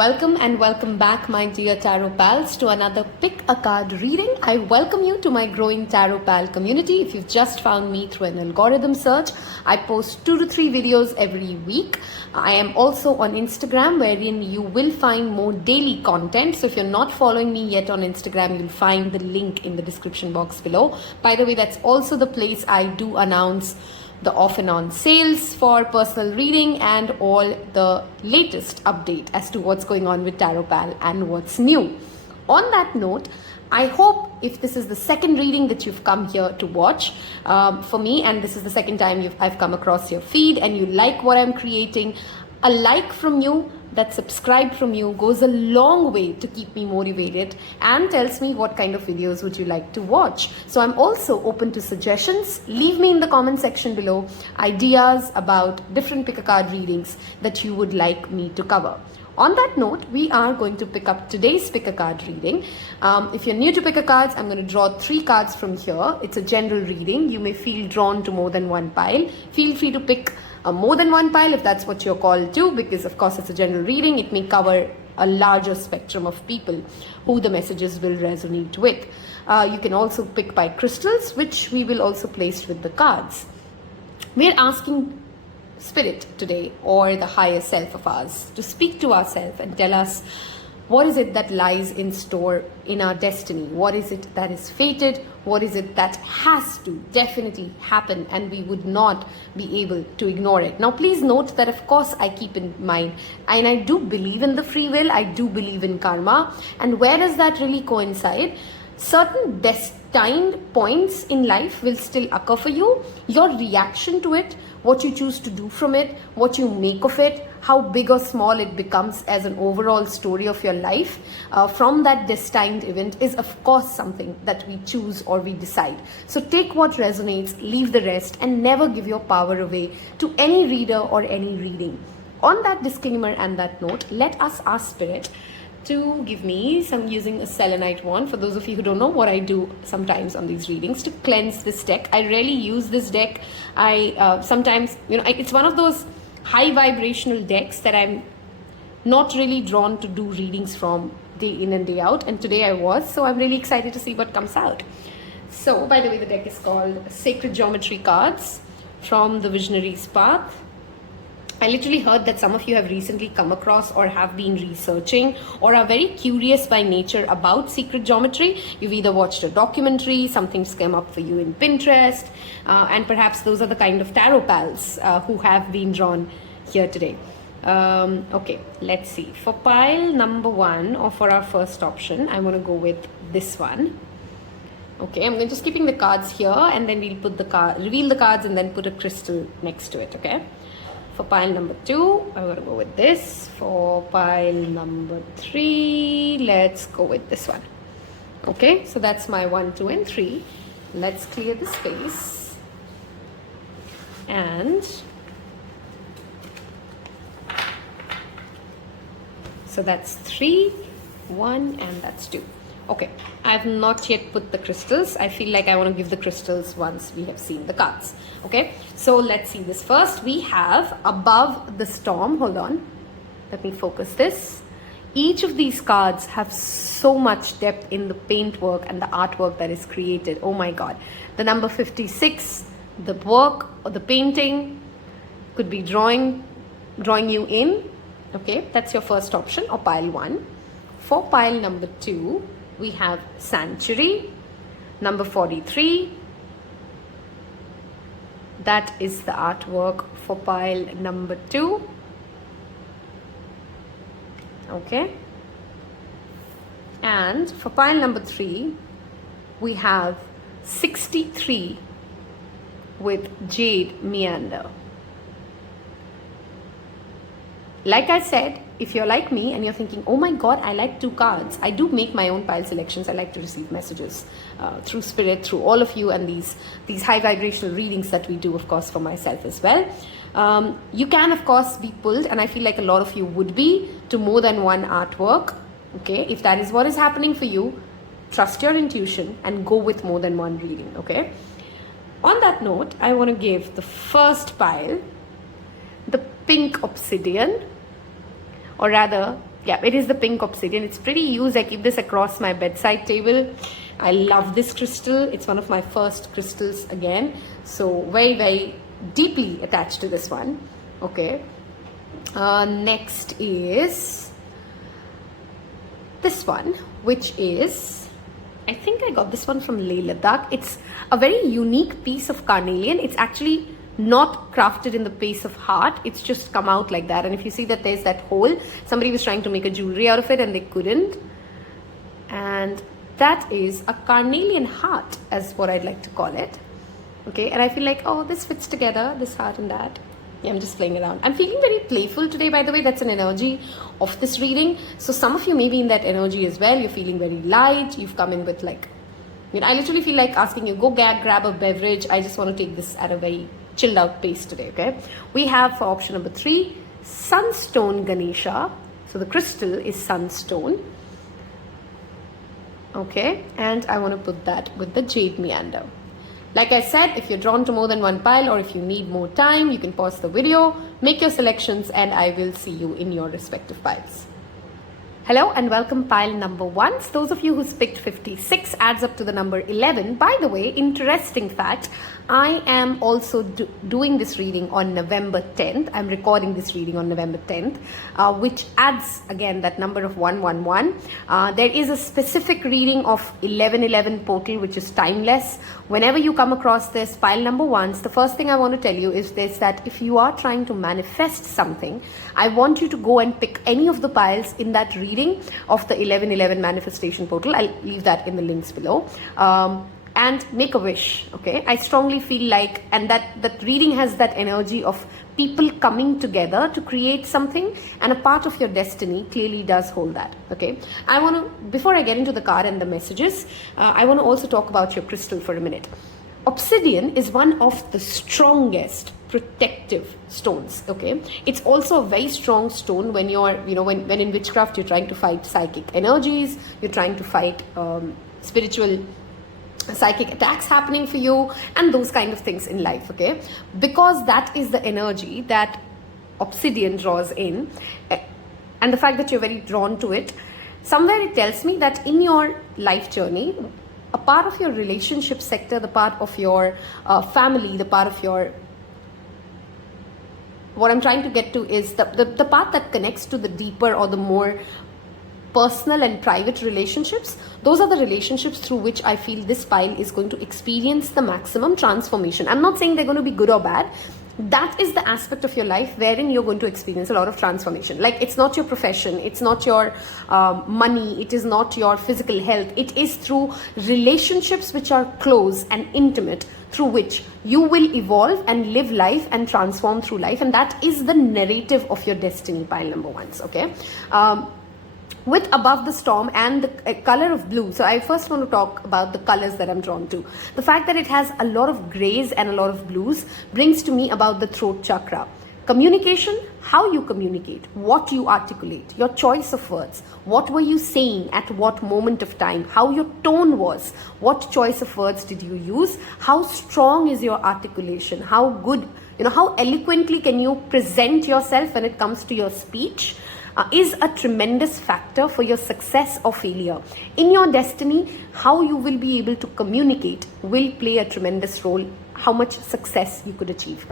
Welcome and welcome back, my dear tarot pals, to another Pick a Card reading. I welcome you to my growing tarot pal community. If you've just found me through an algorithm search, I post 2 to 3 videos every week. I am also on Instagram, wherein you will find more daily content. So if you're not following me yet on Instagram, you'll find the link in the description box below. By the way, that's also the place I do announce the off and on sales for personal reading and all the latest update as to what's going on with Tarot Pal and what's new. On that note, I hope if this is the second reading that you've come here to watch for me, and this is the second time I've come across your feed and you like what I'm creating, a like from you, that subscribe from you goes a long way to keep me motivated and tells me what kind of videos would you like to watch. So I'm also open to suggestions. Leave me in the comment section below ideas about different pick a card readings that you would like me to cover. On that note, we are going to pick up today's pick a card reading. If you're new to pick a cards, I'm going to draw 3 cards from here. It's a general reading. You may feel drawn to more than one pile. Feel free to pick more than one pile if that's what you're called to, because of course it's a general reading. It may cover a larger spectrum of people who the messages will resonate with. You can also pick by crystals, which we will also place with the cards. We're asking Spirit today, or the higher self of ours, to speak to ourselves and tell us what is it that lies in store in our destiny. What is it that is fated? What is it that has to definitely happen and we would not be able to ignore it? Now, please note that of course I keep in mind, and I do believe in the free will, I do believe in karma. And where does that really coincide? Certain destined points in life will still occur for you. Your reaction to it, what you choose to do from it, what you make of it, how big or small it becomes as an overall story of your life from that destined event is of course something that we choose or we decide. So take what resonates, leave the rest, and never give your power away to any reader or any reading. On that disclaimer and that note, let us ask Spirit to give me some, using a selenite wand. For those of you who don't know what I do sometimes on these readings, to cleanse this deck. I rarely use this deck. I sometimes, it's one of those high vibrational decks that I'm not really drawn to do readings from day in and day out, and today I was, so I'm really excited to see what comes out. So, by the way, the deck is called Sacred Geometry Cards from the Visionary's Path. I literally heard that some of you have recently come across or have been researching or are very curious by nature about secret geometry. You've either watched a documentary, something's come up for you in Pinterest, and perhaps those are the kind of tarot pals who have been drawn here today. Okay, let's see. For pile number 1, or for our first option, I want to go with this one. Okay, I'm just keeping the cards here, and then we'll put the reveal the cards and then put a crystal next to it, okay? For pile number 2, I'm going to go with this. For pile number 3, let's go with this one. Okay, so that's my 1, 2, and 3. Let's clear the space. And so that's 3, 1, and that's 2. Okay, I have not yet put the crystals. I feel like I want to give the crystals once we have seen the cards. Okay, so let's see this first. We have Above the Storm. Hold on. Let me focus this. Each of these cards have so much depth in the paintwork and the artwork that is created. Oh my God. The number 56, the work or the painting could be drawing you in. Okay, that's your first option, or pile 1. For pile number 2, we have Sanctuary, number 43. That is the artwork for pile number 2. Okay. And for pile number 3, we have 63 with Jade Meador. Like I said, if you're like me and you're thinking, oh my God, I like 2 cards. I do make my own pile selections. I like to receive messages through Spirit, through all of you, and these high vibrational readings that we do, of course, for myself as well. You can, of course, be pulled, and I feel like a lot of you would be, to more than one artwork. Okay, if that is what is happening for you, trust your intuition and go with more than one reading. Okay. On that note, I want to give the first pile the pink obsidian, or rather Yeah, it is the pink obsidian. It's pretty used. I keep this across my bedside table. I love this crystal. It's one of my first crystals again. So very, very deeply attached to this one. Okay. Next is this one, which is, I think I got this one from Leh Ladakh. It's a very unique piece of carnelian. It's actually not crafted in the place of heart. It's just come out like that. And if you see that there's that hole, somebody was trying to make a jewelry out of it and they couldn't. And that is a carnelian heart, as what I'd like to call it. Okay, and I feel like, oh, this fits together, this heart and that. Yeah, I'm just playing around. I'm feeling very playful today, by the way. That's an energy of this reading. So some of you may be in that energy as well. You're feeling very light. You've come in with like, I literally feel like asking you, go grab a beverage. I just want to take this at a very chilled out pace today, okay? We have for option number 3, Sunstone Ganesha. So the crystal is Sunstone. Okay, and I want to put that with the Jade Meander. Like I said, if you're drawn to more than one pile or if you need more time, you can pause the video, make your selections, and I will see you in your respective piles. Hello and welcome pile number 1. So those of you who's picked 56 adds up to the number 11. By the way, interesting fact, I am also doing this reading on November 10th. I'm recording this reading on November 10th, which adds again that number of 111. There is a specific reading of 1111 portal, which is timeless. Whenever you come across this pile number 1, the first thing I want to tell you is this, that if you are trying to manifest something, I want you to go and pick any of the piles in that reading of the 1111 manifestation portal. I'll leave that in the links below. And make a wish. Okay, I strongly feel like, and that reading has that energy of people coming together to create something, and a part of your destiny clearly does hold that. Okay, I want to, before I get into the card and the messages, I want to also talk about your crystal for a minute. Obsidian is one of the strongest protective stones. Okay, it's also a very strong stone when you're, when in witchcraft you're trying to fight psychic energies, you're trying to fight spiritual psychic attacks happening for you and those kind of things in life. Okay, because that is the energy that obsidian draws in, and the fact that you're very drawn to it, somewhere it tells me that in your life journey, a part of your relationship sector, the part of your family, the part of your, what I'm trying to get to is the part that connects to the deeper or the more personal and private relationships. Those are the relationships through which I feel this pile is going to experience the maximum transformation. I'm not saying they're going to be good or bad. That is the aspect of your life wherein you're going to experience a lot of transformation. Like, it's not your profession, it's not your money, it is not your physical health. It is through relationships which are close and intimate, through which you will evolve and live life and transform through life. And that is the narrative of your destiny, pile number 1s. Okay, with Above the Storm and the color of blue. So I first want to talk about the colors that I'm drawn to. The fact that it has a lot of grays and a lot of blues brings to me about the throat chakra. Communication, how you communicate, what you articulate, your choice of words, what were you saying at what moment of time, how your tone was, what choice of words did you use, how strong is your articulation, how good, how eloquently can you present yourself when it comes to your speech. Is a tremendous factor for your success or failure. In your destiny, how you will be able to communicate will play a tremendous role, how much success you could achieve.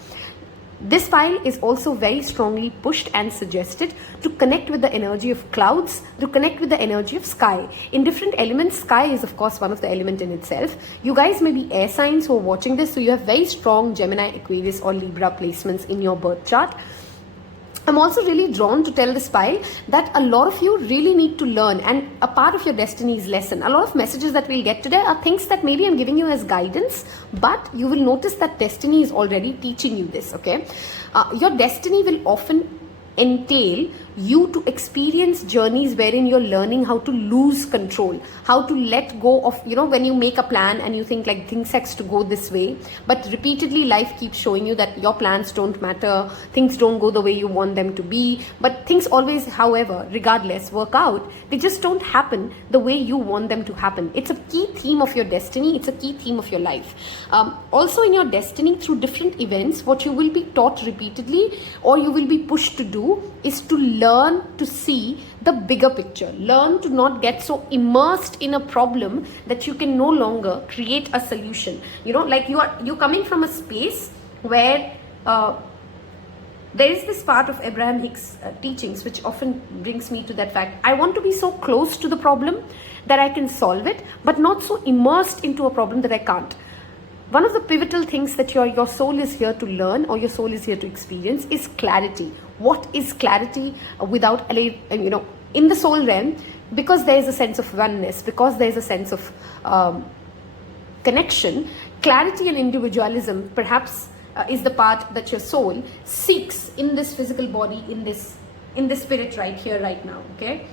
This file is also very strongly pushed and suggested to connect with the energy of clouds, to connect with the energy of sky. In different elements, sky is of course one of the element in itself. You guys may be air signs who are watching this, so you have very strong Gemini, Aquarius or Libra placements in your birth chart. I'm also really drawn to tell this pile that a lot of you really need to learn, and a part of your destiny's lesson. A lot of messages that we'll get today are things that maybe I'm giving you as guidance, but you will notice that destiny is already teaching you this. Okay, your destiny will often entail you to experience journeys wherein you're learning how to lose control, how to let go of, when you make a plan and you think like things has to go this way, but repeatedly life keeps showing you that your plans don't matter, things don't go the way you want them to be, but things always, however, regardless, work out. They just don't happen the way you want them to happen. It's a key theme of your destiny. It's a key theme of your life. Also in your destiny, through different events, what you will be taught repeatedly or you will be pushed to do you is to learn to see the bigger picture. Learn to not get so immersed in a problem that you can no longer create a solution. You know, like you're coming from a space where there is this part of Abraham Hicks' teachings which often brings me to that fact. I want to be so close to the problem that I can solve it, but not so immersed into a problem that I can't. One of the pivotal things that your soul is here to learn, or your soul is here to experience, is clarity. What is clarity without, you know, in the soul realm? Because there is a sense of oneness, because there is a sense of connection, clarity and individualism perhaps is the part that your soul seeks in this physical body, in this spirit right here, right now, okay?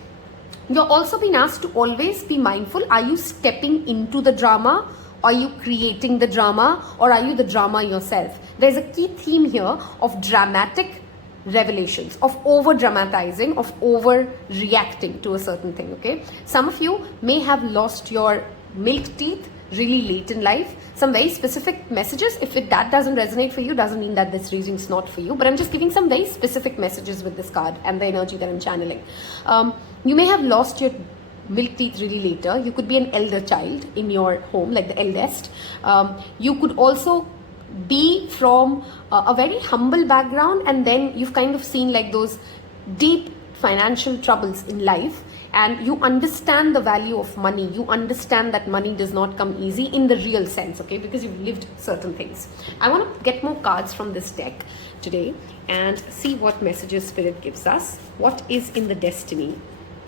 You're also being asked to always be mindful. Are you stepping into the drama? Are you creating the drama, or are you the drama yourself? There's a key theme here of dramatic revelations, of over dramatizing, of over reacting to a certain thing, okay? Some of you may have lost your milk teeth really late in life. Some very specific messages. If that doesn't resonate for you, doesn't mean that this reading is not for you, but I'm just giving some very specific messages with this card and the energy that I'm channeling. You may have lost your milk teeth really later. You could be an elder child in your home, like the eldest. You could also be from a very humble background, and then you've kind of seen like those deep financial troubles in life, and you understand the value of money. You understand that money does not come easy in the real sense, okay, because you've lived certain things. I want to get more cards from this deck today and see what messages Spirit gives us. What is in the destiny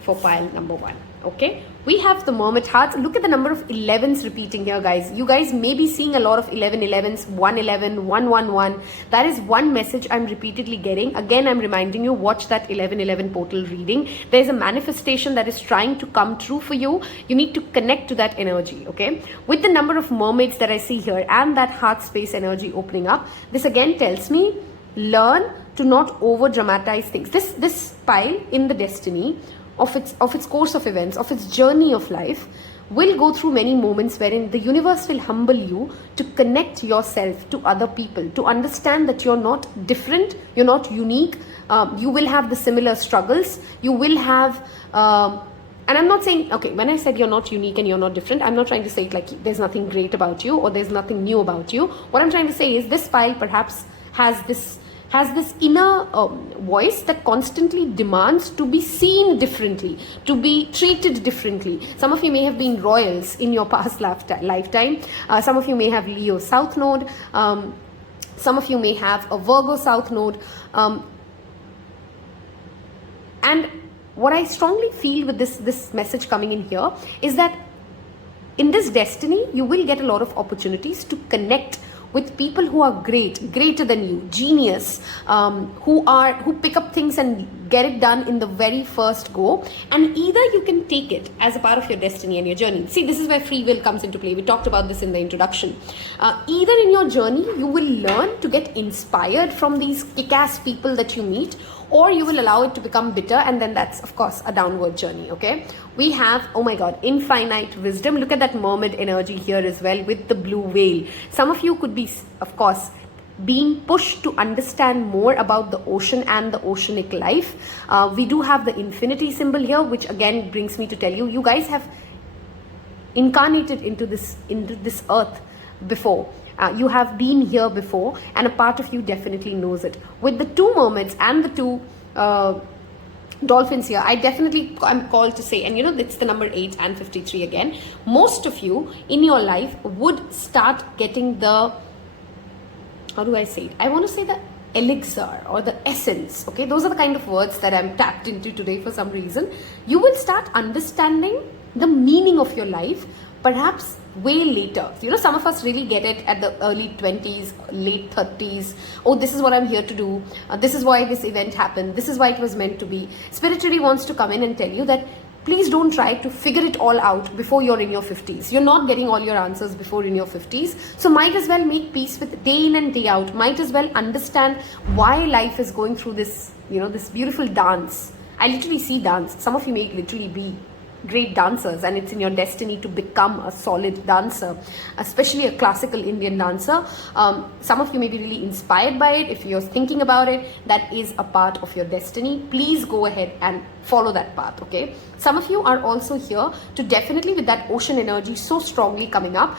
for pile number 1? Okay, we have the Mermaid Hearts. Look at the number of 11s repeating here, guys. You guys may be seeing a lot of 11s, 111, 111. That is one message I'm repeatedly getting. Again, I'm reminding you, watch that 1111 portal reading. There's a manifestation that is trying to come true for you. You need to connect to that energy, okay? With the number of mermaids that I see here and that heart space energy opening up, this again tells me, learn to not over dramatize things. This pile in the destiny of its course of events, of its journey of life, will go through many moments wherein the universe will humble you to connect yourself to other people, to understand that you're not different, you're not unique. You will have the similar struggles. You will have, and I'm not saying, okay, when I said you're not unique and you're not different, I'm not trying to say it like there's nothing great about you or there's nothing new about you. What I'm trying to say is this pile perhaps has this inner voice that constantly demands to be seen differently, to be treated differently. Some of you may have been royals in your past lifetime. Some of you may have Leo South Node. Some of you may have a Virgo South Node. And what I strongly feel with this message coming in here is that in this destiny, you will get a lot of opportunities to connect with people who are greater than you, genius, who pick up things and get it done in the very first go. And either you can take it as a part of your destiny and your journey. See, this is where free will comes into play. We talked about this in the introduction. Either in your journey, you will learn to get inspired from these kick-ass people that you meet, or you will allow it to become bitter, and then that's, of course, a downward journey, okay? We have, oh my God, infinite wisdom. Look at that mermaid energy here as well with the blue whale. Some of you could be, of course, being pushed to understand more about the ocean and the oceanic life. We do have the infinity symbol here, which again brings me to tell you, you guys have incarnated into this earth before. You have been here before, and a part of you definitely knows it. With the two mermaids and the two dolphins here, I'm called to say, and you know, it's the number 8 and 53 again. Most of you in your life would start getting the, how do I say it? I want to say the elixir or the essence, okay? Those are the kind of words that I'm tapped into today for some reason. You will start understanding the meaning of your life, perhaps way later. You know, some of us really get it at the early 20s, late 30s. Oh, this is what I'm here to do. This is why this event happened. This is why it was meant to be. Spirit really wants to come in and tell you that please don't try to figure it all out before you're in your 50s. You're not getting all your answers before in your 50s. So might as well make peace with day in and day out. Might as well understand why life is going through this, you know, this beautiful dance. I literally see dance. Some of you may literally be great dancers, and it's in your destiny to become a solid dancer, especially a classical Indian dancer. Some of you may be really inspired by it. If you're thinking about it, that is a part of your destiny. Please go ahead and follow that path, okay? Some of you are also here to definitely, with that ocean energy so strongly coming up,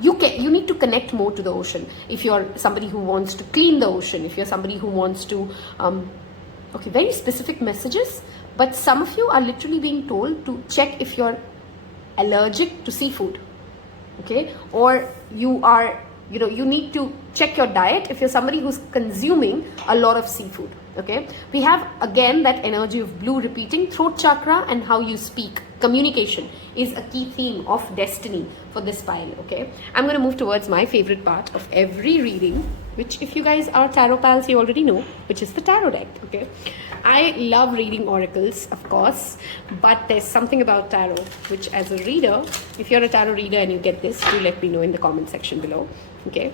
you need to connect more to the ocean. If you're somebody who wants to clean the ocean, if you're somebody who wants to, okay, very specific messages, but some of you are literally being told to check if you're allergic to seafood, okay? Or you are, you need to check your diet if you're somebody who's consuming a lot of seafood, okay? We have again that energy of blue repeating, throat chakra, and how you speak. Communication is a key theme of destiny for this pile, okay? I'm going to move towards my favorite part of every reading, which if you guys are tarot pals, you already know, which is the tarot deck, okay? I love reading oracles, of course, but there's something about tarot, which as a reader, if you're a tarot reader and you get this, do let me know in the comment section below, okay?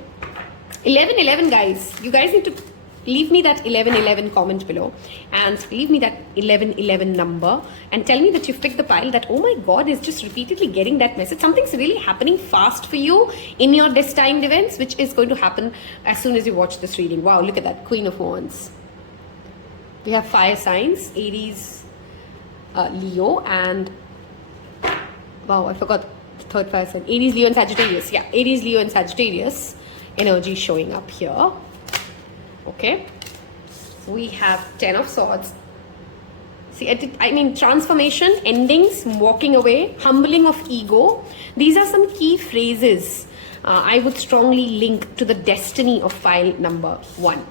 1111, guys. You guys need to leave me that 1111 comment below and leave me that 1111 number and tell me that you've picked the pile that, oh my God, is just repeatedly getting that message. Something's really happening fast for you in your destined events, which is going to happen as soon as you watch this reading. Wow, look at that, Queen of Wands. We have fire signs, Aries, Leo, and wow, I forgot the third fire sign. Aries, Leo, and Sagittarius. Yeah, Aries, Leo, and Sagittarius energy showing up here. Okay, we have 10 of Swords. See, I mean, transformation, endings, walking away, humbling of ego. These are some key phrases I would strongly link to the destiny of file number 1.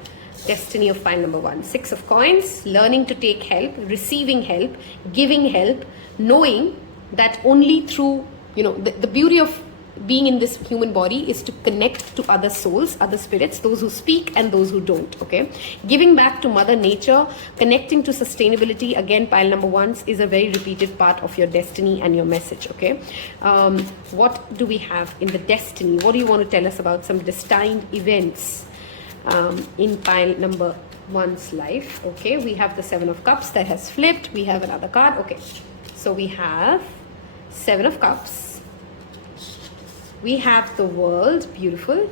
Destiny of pile number 1. 6 of Coins, learning to take help, receiving help, giving help, knowing that only through, the beauty of being in this human body is to connect to other souls, other spirits, those who speak and those who don't, okay? Giving back to Mother Nature, connecting to sustainability, again, pile number 1 is a very repeated part of your destiny and your message, okay? What do we have in the destiny? What do you want to tell us about some destined events in pile number 1's life? Okay, we have the 7 of Cups that has flipped. We have another card. Okay, so we have 7 of Cups. We have the World, beautiful.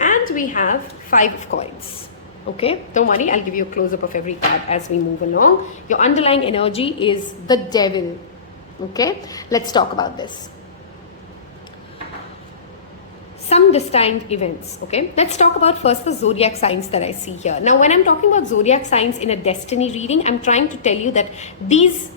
And we have 5 of Coins. Okay, don't worry, I'll give you a close-up of every card as we move along. Your underlying energy is the Devil. Okay, let's talk about this. Some destined events, okay? Let's talk about first the zodiac signs that I see here. Now, when I'm talking about zodiac signs in a destiny reading, I'm trying to tell you that these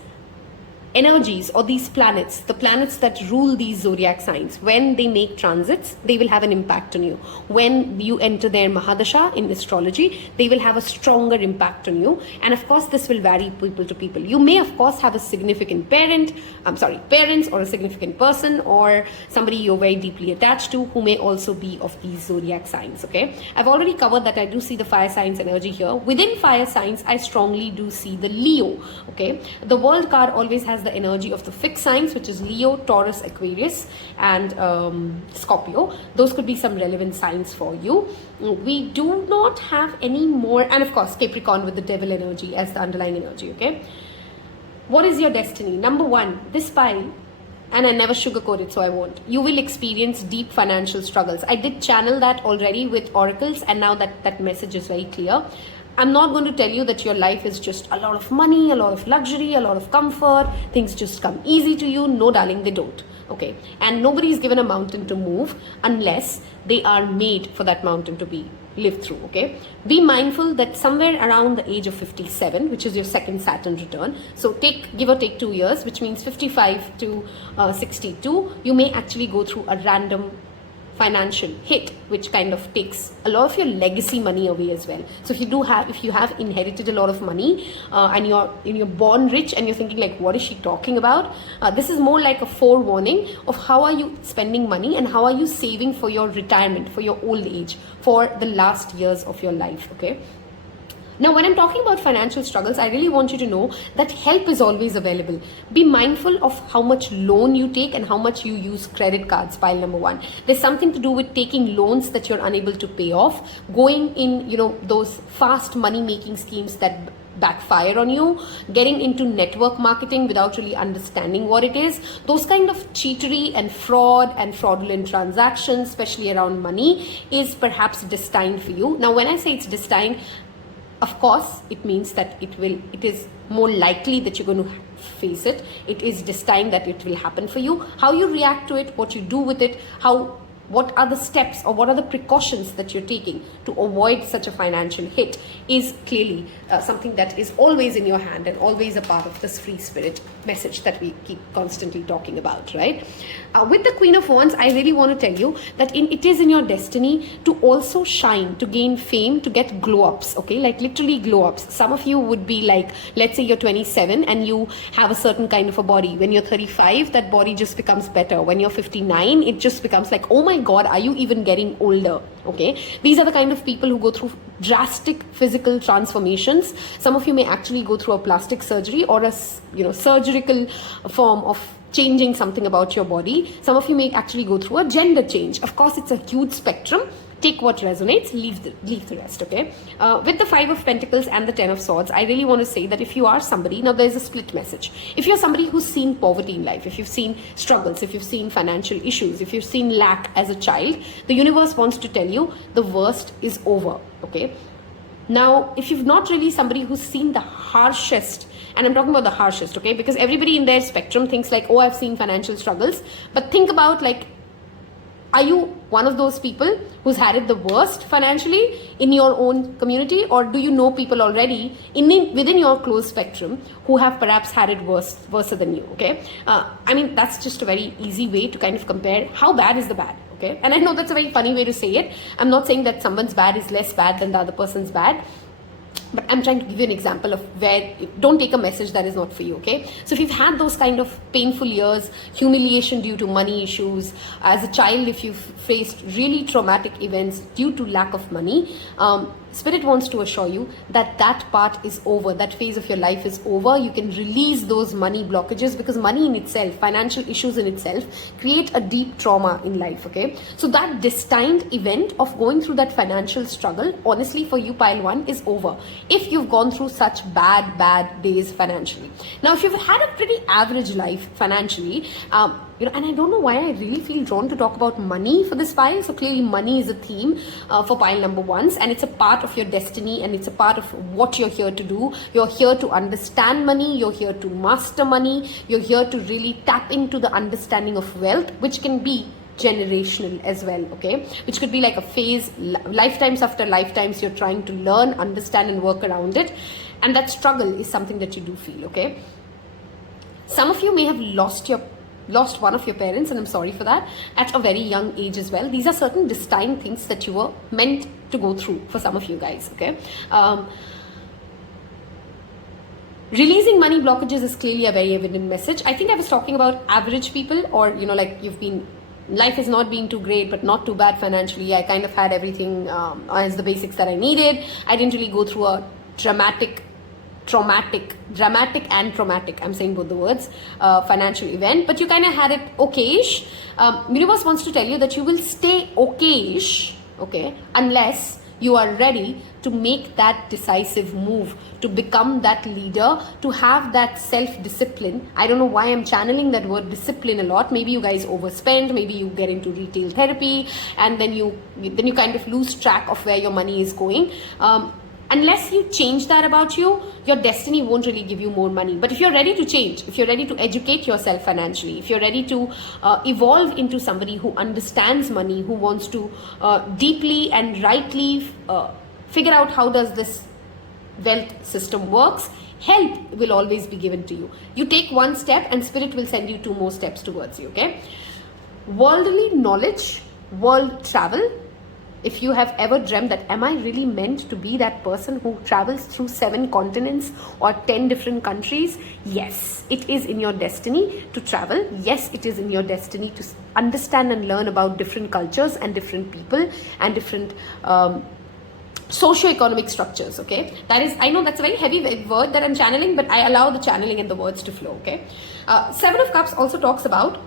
energies or these planets, the planets that rule these zodiac signs, when they make transits, they will have an impact on you. When you enter their Mahadasha in astrology, they will have a stronger impact on you. And of course, this will vary people to people. You may, of course, have a significant parents or a significant person or somebody you're very deeply attached to who may also be of these zodiac signs, okay? I've already covered that I do see the fire signs energy here. Within fire signs, I strongly do see the Leo, okay? The World card always has the energy of the fixed signs, which is Leo, Taurus, Aquarius, and Scorpio. Those could be some relevant signs for you. We do not have any more, and of course Capricorn with the Devil energy as the underlying energy, okay? What is your destiny? Number 1, this pile, and I never sugarcoat it, so I won't. You will experience deep financial struggles. I did channel that already with oracles, and now that message is very clear. I'm not going to tell you that your life is just a lot of money, a lot of luxury, a lot of comfort, things just come easy to you. No, darling, they don't. Okay. And nobody is given a mountain to move unless they are made for that mountain to be lived through. Okay. Be mindful that somewhere around the age of 57, which is your second Saturn return, so give or take 2 years, which means 55 to 62, you may actually go through a random financial hit, which kind of takes a lot of your legacy money away as well. So if you have inherited a lot of money and you're born rich and you're thinking like, what is she talking about? This is more like a forewarning of how are you spending money and how are you saving for your retirement, for your old age, for the last years of your life, okay? Now, when I'm talking about financial struggles, I really want you to know that help is always available. Be mindful of how much loan you take and how much you use credit cards, pile number 1. There's something to do with taking loans that you're unable to pay off, going in, those fast money-making schemes that backfire on you. Getting into network marketing without really understanding what it is, those kind of cheatery and fraud and fraudulent transactions, especially around money, is perhaps destined for you. Now when I say it's destined, of course it means that it is more likely that you're going to face it. It is destined that it will happen for you. How you react to it, what you do with it, what are the steps or what are the precautions that you're taking to avoid such a financial hit is clearly something that is always in your hand and always a part of this free spirit message that we keep constantly talking about, right? With the Queen of Wands, I really want to tell you that it is in your destiny to also shine, to gain fame, to get glow-ups, okay? Like literally glow-ups. Some of you would be like, let's say you're 27 and you have a certain kind of a body. When you're 35, that body just becomes better. When you're 59, it just becomes like, oh my God, are you even getting older? Okay, these are the kind of people who go through drastic physical transformations. Some of you may actually go through a plastic surgery or a surgical form of changing something about your body. Some of you may actually go through a gender change. Of course, it's a huge spectrum. Take what resonates, leave the rest, okay? With the 5 of Pentacles and the 10 of Swords, I really want to say that if you are somebody, now there's a split message. If you're somebody who's seen poverty in life, if you've seen struggles, if you've seen financial issues, if you've seen lack as a child, the universe wants to tell you the worst is over, okay? Now, if you've not really somebody who's seen the harshest, and I'm talking about the harshest, okay? Because everybody in their spectrum thinks like, oh, I've seen financial struggles. But think about like, are you one of those people who's had it the worst financially in your own community, or do you know people already within your close spectrum who have perhaps had it worse than you, okay? I mean, that's just a very easy way to kind of compare how bad is the bad, okay? And I know that's a very funny way to say it. I'm not saying that someone's bad is less bad than the other person's bad. But I'm trying to give you an example of where, don't take a message that is not for you, okay? So if you've had those kind of painful years, humiliation due to money issues, as a child, if you've faced really traumatic events due to lack of money, Spirit wants to assure you that that part is over. That phase of your life is over. You can release those money blockages, because money in itself, financial issues in itself, create a deep trauma in life, okay? So that destined event of going through that financial struggle, honestly, for you, pile 1, is over. If you've gone through such bad days financially. Now, if you've had a pretty average life financially, and I don't know why I really feel drawn to talk about money for this pile. So clearly money is a theme for pile number 1, and it's a part of your destiny, and it's a part of what you're here to do. You're here to understand money. You're here to master money. You're here to really tap into the understanding of wealth, which can be generational as well, okay? Which could be like a phase, lifetimes after lifetimes, you're trying to learn, understand, and work around it. And that struggle is something that you do feel, okay? Some of you may have lost one of your parents, and I'm sorry for that, at a very young age as well. These are certain destined things that you were meant to go through for some of you guys, okay? Releasing money blockages is clearly a very evident message. I think I was talking about average people, or, like life is not being too great, but not too bad financially. I kind of had everything as the basics that I needed. I didn't really go through a dramatic and traumatic, I'm saying both the words, financial event, but you kind of had it okayish. Universe wants to tell you that you will stay okayish, okay, unless you are ready to make that decisive move, to become that leader, to have that self-discipline. I don't know why I'm channeling that word discipline a lot. Maybe you guys overspend, maybe you get into retail therapy, and then you kind of lose track of where your money is going. Unless you change that about you, your destiny won't really give you more money. But if you're ready to change, if you're ready to educate yourself financially, if you're ready to evolve into somebody who understands money, who wants to deeply and rightly figure out how does this wealth system works, help will always be given to you. You take one step and Spirit will send you 2 more steps towards you, okay? Worldly knowledge, world travel. If you have ever dreamt that, am I really meant to be that person who travels through 7 continents or 10 different countries? Yes, it is in your destiny to travel. Yes, it is in your destiny to understand and learn about different cultures and different people and different socio-economic structures, okay? That is, I know that's a very heavy word that I'm channeling, but I allow the channeling and the words to flow, okay? 7 of Cups also talks about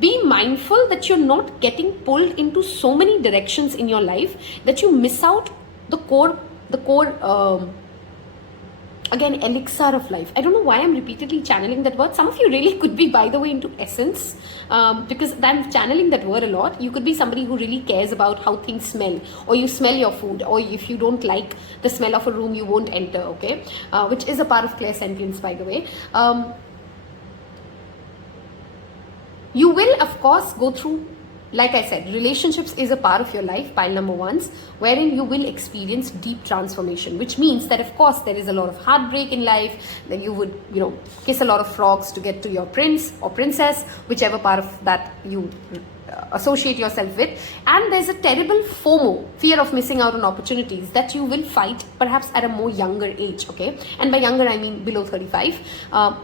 be mindful that you're not getting pulled into so many directions in your life that you miss out the core Again, elixir of life. I don't know why I'm repeatedly channeling that word. Some of you really could be, by the way, into essence, because I'm channeling that word a lot. You could be somebody who really cares about how things smell, or you smell your food, or if you don't like the smell of a room, you won't enter, okay? Which is a part of clairsentience, by the way. You will, of course, go through, like I said, relationships is a part of your life, pile number 1s, wherein you will experience deep transformation, which means that, of course, there is a lot of heartbreak in life. Then you would, kiss a lot of frogs to get to your prince or princess, whichever part of that you associate yourself with. And there's a terrible FOMO, fear of missing out on opportunities, that you will fight perhaps at a more younger age, okay? And by younger, I mean below 35.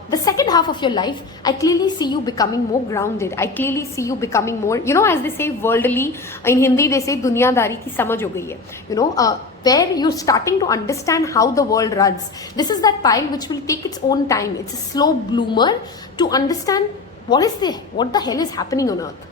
The second half of your life, I clearly see you becoming more grounded. I clearly see you becoming more, as they say worldly, in Hindi they say दुनियादारी की समझ हो गई है, where you're starting to understand how the world runs. This is that pile which will take its own time. It's a slow bloomer to understand what the hell is happening on earth.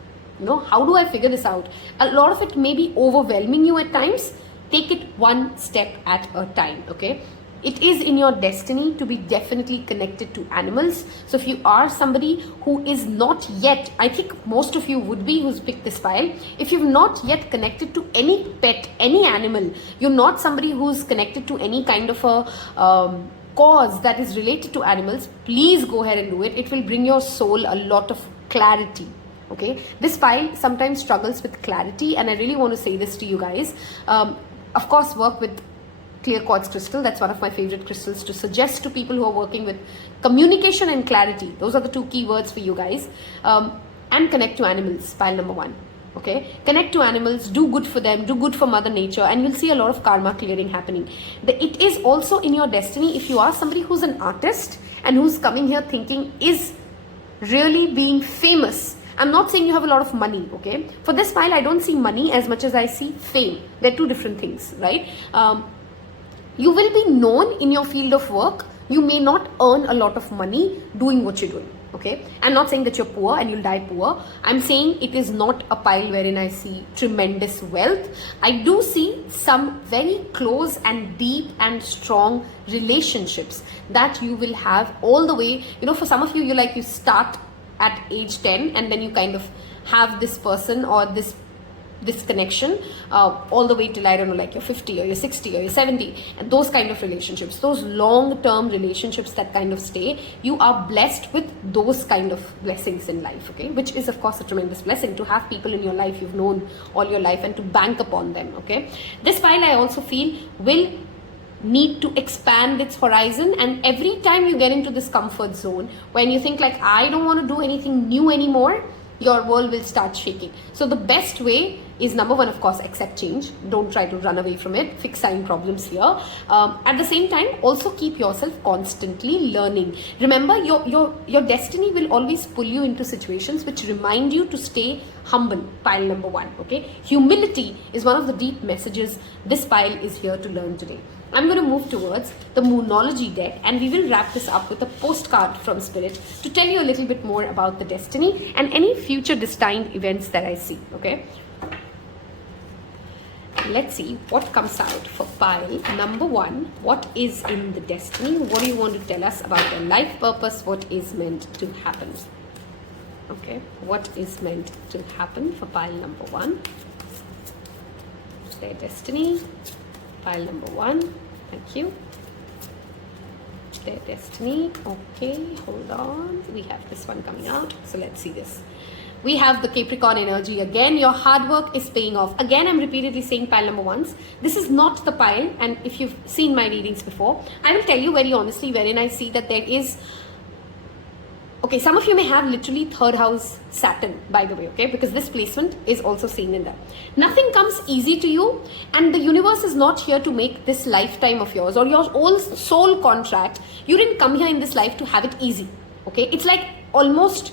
How do I figure this out? A lot of it may be overwhelming you at times. Take it one step at a time, okay? It is in your destiny to be definitely connected to animals. So if you are somebody who is not yet, I think most of you would be who's picked this file, if you've not yet connected to any pet, any animal, you're not somebody who's connected to any kind of a cause that is related to animals, please go ahead and do it. It will bring your soul a lot of clarity. Okay, this pile sometimes struggles with clarity, and I really want to say this to you guys. Of course, work with clear quartz crystal. That's one of my favorite crystals to suggest to people who are working with communication and clarity. Those are the 2 key words for you guys. And connect to animals, pile number 1. Okay, connect to animals, do good for them, do good for Mother Nature, and you'll see a lot of karma clearing happening. It is also in your destiny if you are somebody who's an artist and who's coming here thinking, is really being famous. I'm not saying you have a lot of money, okay? For this file, I don't see money as much as I see fame. They're 2 different things, right? You will be known in your field of work. You may not earn a lot of money doing what you're doing, okay? I'm not saying that you're poor and you'll die poor. I'm saying it is not a pile wherein I see tremendous wealth. I do see some very close and deep and strong relationships that you will have all the way. For some of you, you start at age 10 and then you kind of have this person or this connection all the way till, I don't know, you're 50 or you're 60 or you're 70, and those kind of relationships, those long-term relationships that kind of stay, you are blessed with those kind of blessings in life, okay? Which is, of course, a tremendous blessing to have people in your life you've known all your life and to bank upon them, okay? This file, I also feel, will need to expand its horizon, and every time you get into this comfort zone when you think I don't want to do anything new anymore, your world will start shaking. So the best way is, number 1, of course, accept change. Don't try to run away from it. Fix sign problems here. At the same time, also keep yourself constantly learning. Remember, your destiny will always pull you into situations which remind you to stay humble. Pile number 1, okay? Humility is one of the deep messages this pile is here to learn today. I'm going to move towards the Moonology deck, and we will wrap this up with a postcard from Spirit to tell you a little bit more about the destiny and any future destined events that I see, okay? Let's see what comes out for pile number 1. What is in the destiny? What do you want to tell us about their life purpose? What is meant to happen? Okay, what is meant to happen for pile number 1? Their destiny. Pile number 1. Thank you. Their destiny. Okay, hold on. We have this one coming out. So let's see this. We have the Capricorn energy again. Your hard work is paying off. Again, I'm repeatedly saying pile number 1s. This is not the pile, and if you've seen my readings before, I will tell you very honestly wherein I see that there is... Okay, some of you may have literally 3rd house Saturn, by the way, okay? Because this placement is also seen in that. Nothing comes easy to you, and the universe is not here to make this lifetime of yours or your own soul contract. You didn't come here in this life to have it easy, okay? It's like almost...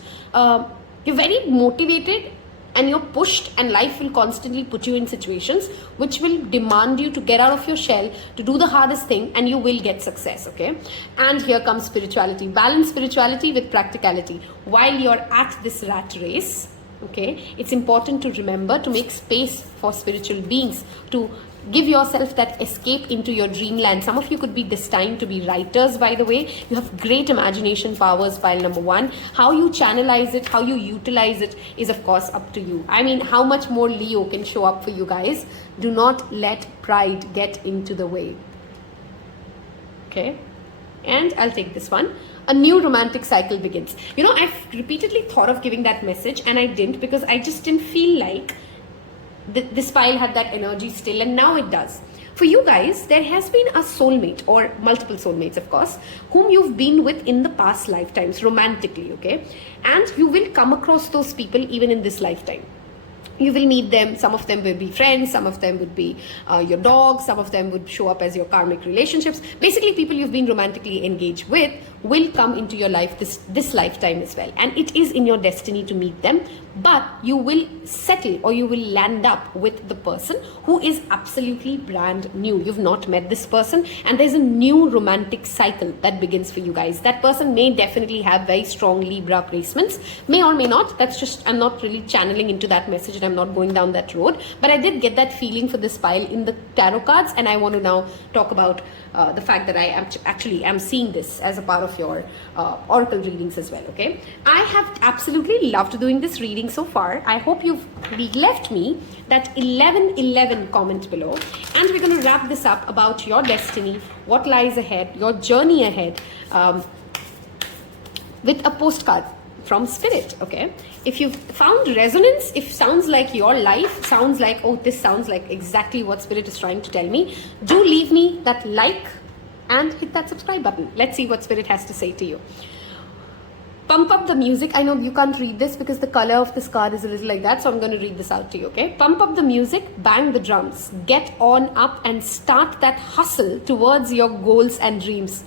you're very motivated and you're pushed, and life will constantly put you in situations which will demand you to get out of your shell, to do the hardest thing, and you will get success, okay? And here comes spirituality. Balance spirituality with practicality. While you're at this rat race, okay, it's important to remember to make space for spiritual beings, to Give yourself that escape into your dreamland. Some of you could be destined to be writers, by the way. You have great imagination powers, pile number 1. How you channelize it, how you utilize it is of course up to you. I mean, how much more Leo can show up for you guys? Do not let pride get into the way. Okay, and I'll take this one. A new romantic cycle begins. You know, I've repeatedly thought of giving that message and I didn't, because I just didn't feel like this pile had that energy still, and now it does. For you guys, there has been a soulmate, or multiple soulmates of course, whom you've been with in the past lifetimes, romantically, okay? And you will come across those people even in this lifetime. You will meet them. Some of them will be friends, some of them would be your dogs, some of them would show up as your karmic relationships. Basically, people you've been romantically engaged with will come into your life this lifetime as well. And it is in your destiny to meet them, but you will settle, or you will land up with the person who is absolutely brand new. You've not met this person, and there's a new romantic cycle that begins for you guys. That person may definitely have very strong Libra placements, may or may not. That's just, I'm not really channeling into that message, and I'm not going down that road, but I did get that feeling for this pile in the tarot cards, and I want to now talk about the fact that I am seeing this as a part of your oracle readings as well. Okay, I have absolutely loved doing this reading so far. I hope you've left me that 1111 comment below, and we're going to wrap this up about your destiny, what lies ahead, your journey ahead, with a postcard from Spirit. Okay, if you've found resonance, if sounds like your life, sounds like, oh, this sounds like exactly what Spirit is trying to tell me, do leave me that like and hit that subscribe button. Let's see what Spirit has to say to you. Pump up the music. I know you can't read this because the color of this card is a little like that, so I'm going to read this out to you. Okay, pump up the music, bang the drums, get on up and start that hustle towards your goals and dreams.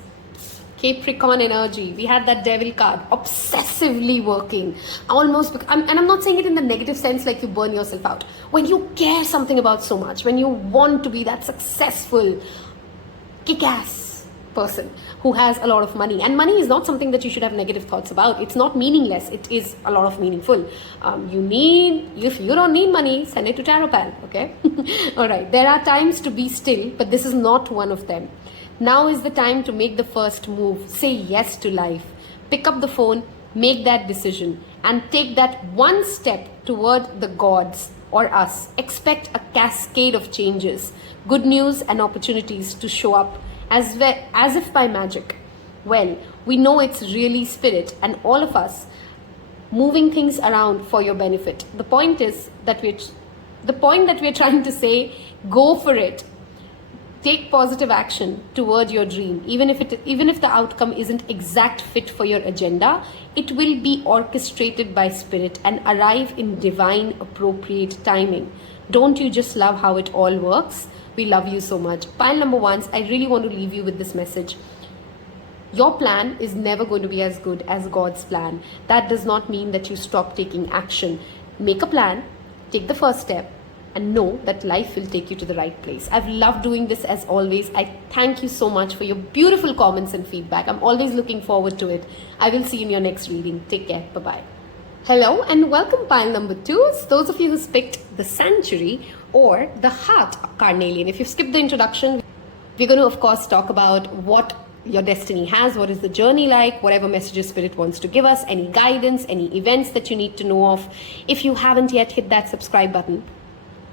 Capricorn energy. We had that devil card, obsessively working, almost, and I'm not saying it in the negative sense like you burn yourself out. When you care something about so much, when you want to be that successful, kick-ass person who has a lot of money, and money is not something that you should have negative thoughts about. It's not meaningless. It is a lot of meaningful. If you don't need money, send it to Tarot Pal. Okay. All right. There are times to be still, but this is not one of them. Now is the time to make the first move. Say yes to life. Pick up the phone, make that decision, and take that one step toward the gods or us. Expect a cascade of changes, good news and opportunities to show up as if by magic. Well, we know it's really Spirit and all of us moving things around for your benefit. The point that we're trying to say, go for it. Take positive action toward your dream. Even if the outcome isn't exact fit for your agenda, it will be orchestrated by Spirit and arrive in divine appropriate timing. Don't you just love how it all works? We love you so much. Pile number 1, I really want to leave you with this message. Your plan is never going to be as good as God's plan. That does not mean that you stop taking action. Make a plan, take the first step, and know that life will take you to the right place. I've loved doing this as always. I thank you so much for your beautiful comments and feedback. I'm always looking forward to it. I will see you in your next reading. Take care. Bye-bye. Hello and welcome pile number 2. Those of you who picked the Sanctuary or the Heart Carnelian. If you've skipped the introduction, we're going to of course talk about what your destiny has, what is the journey like, whatever messages Spirit wants to give us, any guidance, any events that you need to know of. If you haven't yet hit that subscribe button,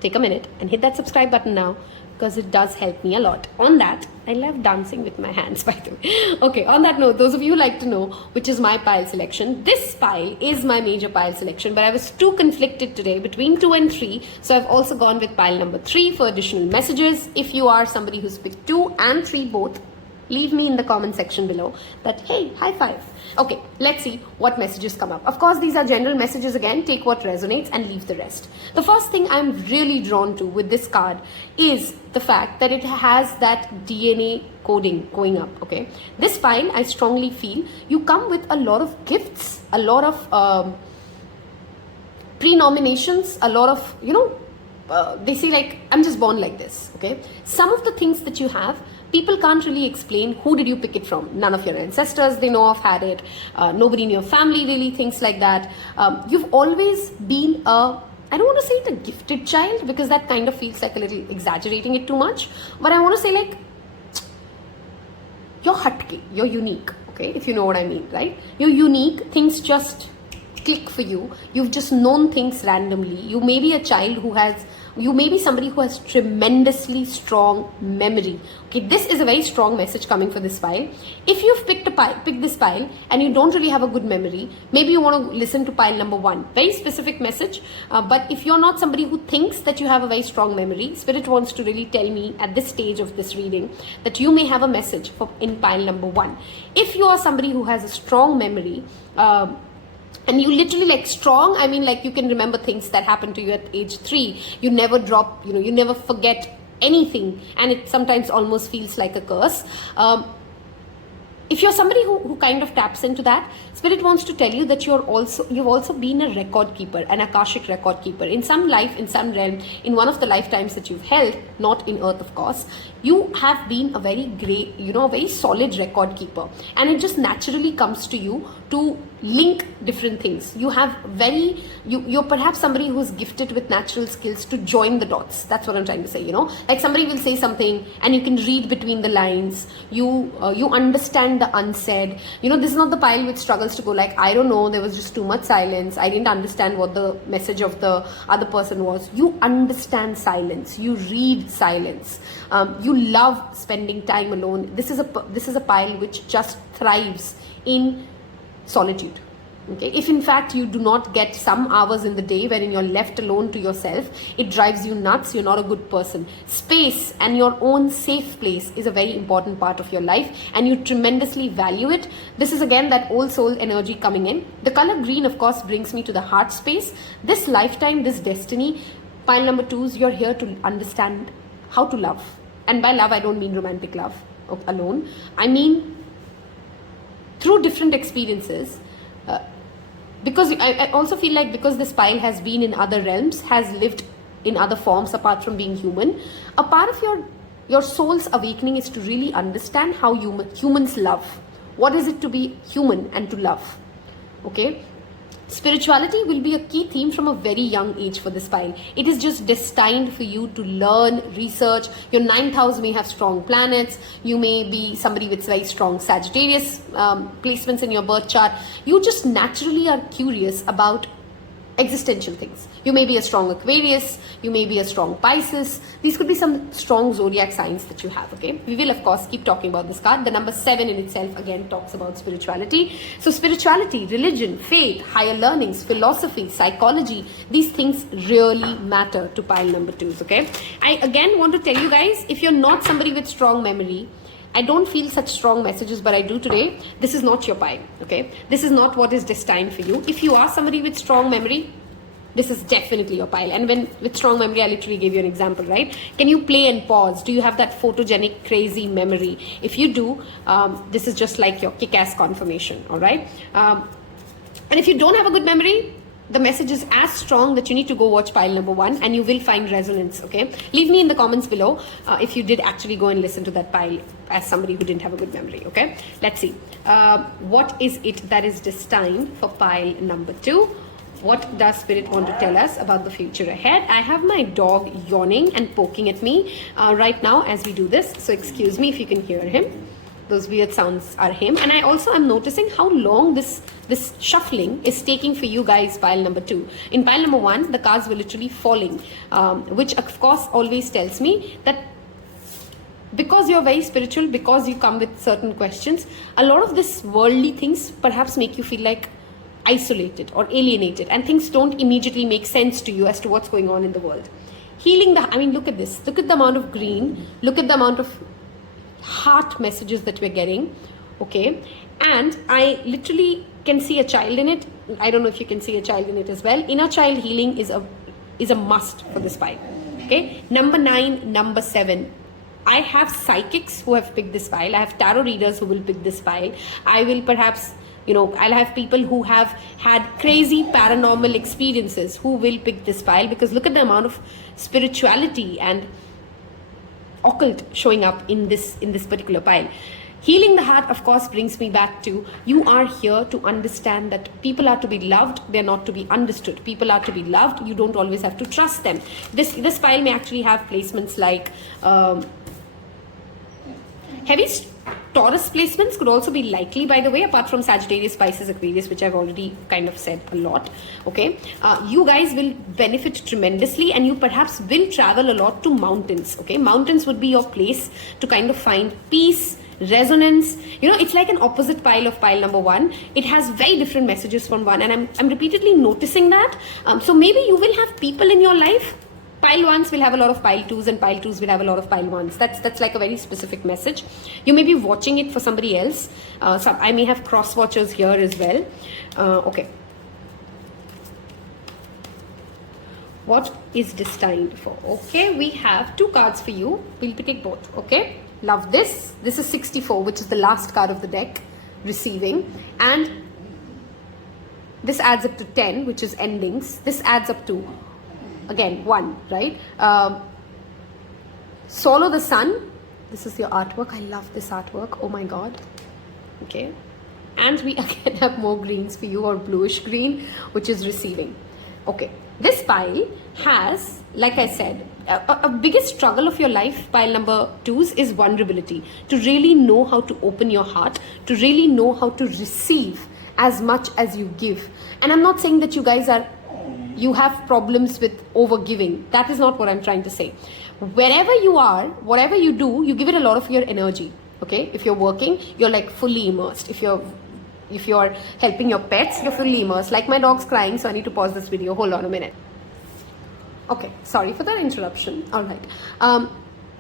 take a minute and hit that subscribe button now, because it does help me a lot. On that, I love dancing with my hands, by the way. Okay, on that note, those of you who like to know which is my pile selection, this pile is my major pile selection, but I was too conflicted today between 2 and 3, so I've also gone with pile number 3 for additional messages. If you are somebody who's picked 2 and 3 both, leave me in the comment section below that, hey, high five. Okay, let's see what messages come up. Of course, these are general messages again. Take what resonates and leave the rest. The first thing I'm really drawn to with this card is the fact that it has that DNA coding going up, okay? This pile, I strongly feel, you come with a lot of gifts, a lot of pre-nominations, a lot of, they say like, I'm just born like this, okay? Some of the things that you have, people can't really explain who did you pick it from. None of your ancestors they know of had it. Nobody in your family really thinks like that. You've always been a I don't want to say it a gifted child, because that kind of feels like a little exaggerating it too much, but I want to say like, you're hatke, you're unique, okay, if you know what I mean, right? You're unique, things just click for you, you've just known things randomly. You may be a child who has, you may be somebody who has tremendously strong memory. Okay, this is a very strong message coming for this pile. If you've picked this pile and you don't really have a good memory, maybe you want to listen to pile number 1. Very specific message. But if you're not somebody who thinks that you have a very strong memory, Spirit wants to really tell me at this stage of this reading that you may have a message in pile number 1. If you are somebody who has a strong memory, and you literally like strong, I mean like you can remember things that happened to you at age 3. You never drop, you never forget anything, and it sometimes almost feels like a curse. If you're somebody who kind of taps into that, Spirit wants to tell you that you've also been a record keeper, an Akashic record keeper. In some life, in some realm, in one of the lifetimes that you've held, not in Earth of course, you have been a very great, a very solid record keeper. And it just naturally comes to you to link different things. You have you're perhaps somebody who's gifted with natural skills to join the dots. That's what I'm trying to say, Like somebody will say something and you can read between the lines. You understand the unsaid. This is not the pile which struggles to go like, I don't know, there was just too much silence. I didn't understand what the message of the other person was. You understand silence. You read silence. You love spending time alone. This is a pile which just thrives in solitude. Okay, if in fact you do not get some hours in the day wherein you're left alone to yourself, it drives you nuts. You're not a good person. Space and your own safe place is a very important part of your life, and you tremendously value it. This is again that old soul energy coming in. The color green, of course, brings me to the heart space. This lifetime, this destiny, pile number 2s, you're here to understand how to love. And by love, I don't mean romantic love alone. I mean through different experiences. Because I also feel like because this pile has been in other realms, has lived in other forms apart from being human, a part of your soul's awakening is to really understand how humans love. What is it to be human and to love? Okay? Spirituality will be a key theme from a very young age for this pile. It is just destined for you to learn, research. Your 9th house may have strong planets. You may be somebody with very strong Sagittarius placements in your birth chart. You just naturally are curious about existential things. You may be a strong Aquarius, you may be a strong Pisces. These could be some strong zodiac signs that you have, okay? We will of course keep talking about this card. The number 7 in itself again talks about spirituality. So spirituality, religion, faith, higher learnings, philosophy, psychology, these things really matter to pile number 2s, okay? I again want to tell you guys, if you're not somebody with strong memory, I don't feel such strong messages, but I do today. This is not your pile, okay? This is not what is destined for you. If you are somebody with strong memory, this is definitely your pile. And when with strong memory, I literally gave you an example, right? Can you play and pause? Do you have that photogenic, crazy memory? If you do, this is just like your kick-ass confirmation, all right? And if you don't have a good memory, the message is as strong that you need to go watch pile number 1 and you will find resonance, okay? Leave me in the comments below if you did actually go and listen to that pile as somebody who didn't have a good memory, okay? Let's see. What is it that is destined for pile number 2? What does Spirit want to tell us about the future ahead? I have my dog yawning and poking at me right now as we do this. So excuse me if you can hear him. Those weird sounds are him. And I also am noticing how long this shuffling is taking for you guys, pile number 2. In pile number 1, the cards were literally falling, which of course always tells me that because you're very spiritual, because you come with certain questions, a lot of this worldly things perhaps make you feel like isolated or alienated, and things don't immediately make sense to you as to what's going on in the world. Healing look at this. Look at the amount of green. Look at the amount of heart messages that we're getting, okay? And I literally can see a child in it. I don't know if you can see a child in it as well. Inner child healing is a must for this pile, okay? Number 9, number 7. I have psychics who have picked this pile. I have tarot readers who will pick this pile. I will perhaps, I'll have people who have had crazy paranormal experiences who will pick this pile, because look at the amount of spirituality and occult showing up in this particular pile. Healing the heart, of course, brings me back to you are here to understand that people are to be loved, they're not to be understood. People are to be loved, you don't always have to trust them. This pile may actually have placements like heavy Taurus placements could also be likely, by the way, apart from Sagittarius, Pisces, Aquarius, which I've already kind of said a lot. Okay, you guys will benefit tremendously, and you perhaps will travel a lot to mountains. Okay, mountains would be your place to kind of find peace, resonance. You know, it's like an opposite pile of pile number 1. It has very different messages from one, and I'm repeatedly noticing that. So maybe you will have people in your life. Pile 1s will have a lot of pile 2s, and pile 2s will have a lot of pile 1s. That's like a very specific message. You may be watching it for somebody else. So I may have cross watchers here as well. Okay. What is destined for? Okay, we have 2 cards for you. We'll take both. Okay. Love this. This is 64, which is the last card of the deck, receiving. And this adds up to 10, which is endings. This adds up to, again, 1, right? Swallow the sun. This is your artwork. I love this artwork. Oh my God. Okay. And we again have more greens for you, or bluish green, which is receiving. Okay. This pile has, like I said, a biggest struggle of your life, pile number 2s, is vulnerability. To really know how to open your heart, to really know how to receive as much as you give. And I'm not saying that you guys you have problems with overgiving. That is not what I'm trying to say. Wherever you are, whatever you do, you give it a lot of your energy. Okay, if you're working, you're like fully immersed. If you're helping your pets, you're fully immersed. Like my dog's crying, so I need to pause this video. Hold on a minute. Okay, sorry for that interruption. All right.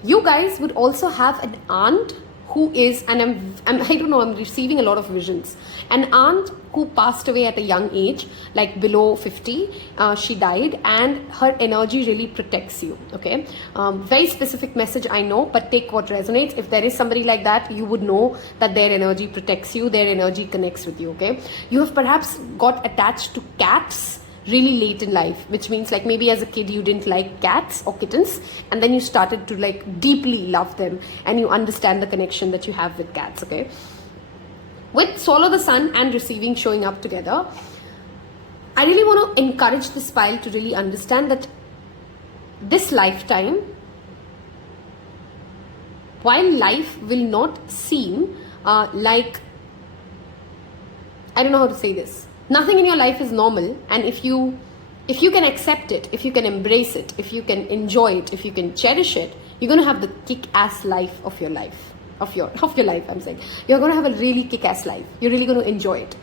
You guys would also have an aunt who is, and I don't know, I'm receiving a lot of visions. An aunt who passed away at a young age, like below 50, she died, and her energy really protects you. Okay, very specific message, I know, but take what resonates. If there is somebody like that, you would know that their energy protects you, their energy connects with you. Okay, you have perhaps got attached to cats really late in life, which means like maybe as a kid you didn't like cats or kittens, and then you started to like deeply love them, and you understand the connection that you have with cats. Okay, with Swallow the Sun and receiving showing up together, I really want to encourage this pile to really understand that this lifetime, while life will not seem like, I don't know how to say this, nothing in your life is normal, and if you can accept it, if you can embrace it, if you can enjoy it, if you can cherish it, you're going to have the kick-ass life of your life. Of your life, I'm saying. You're going to have a really kick-ass life. You're really going to enjoy it.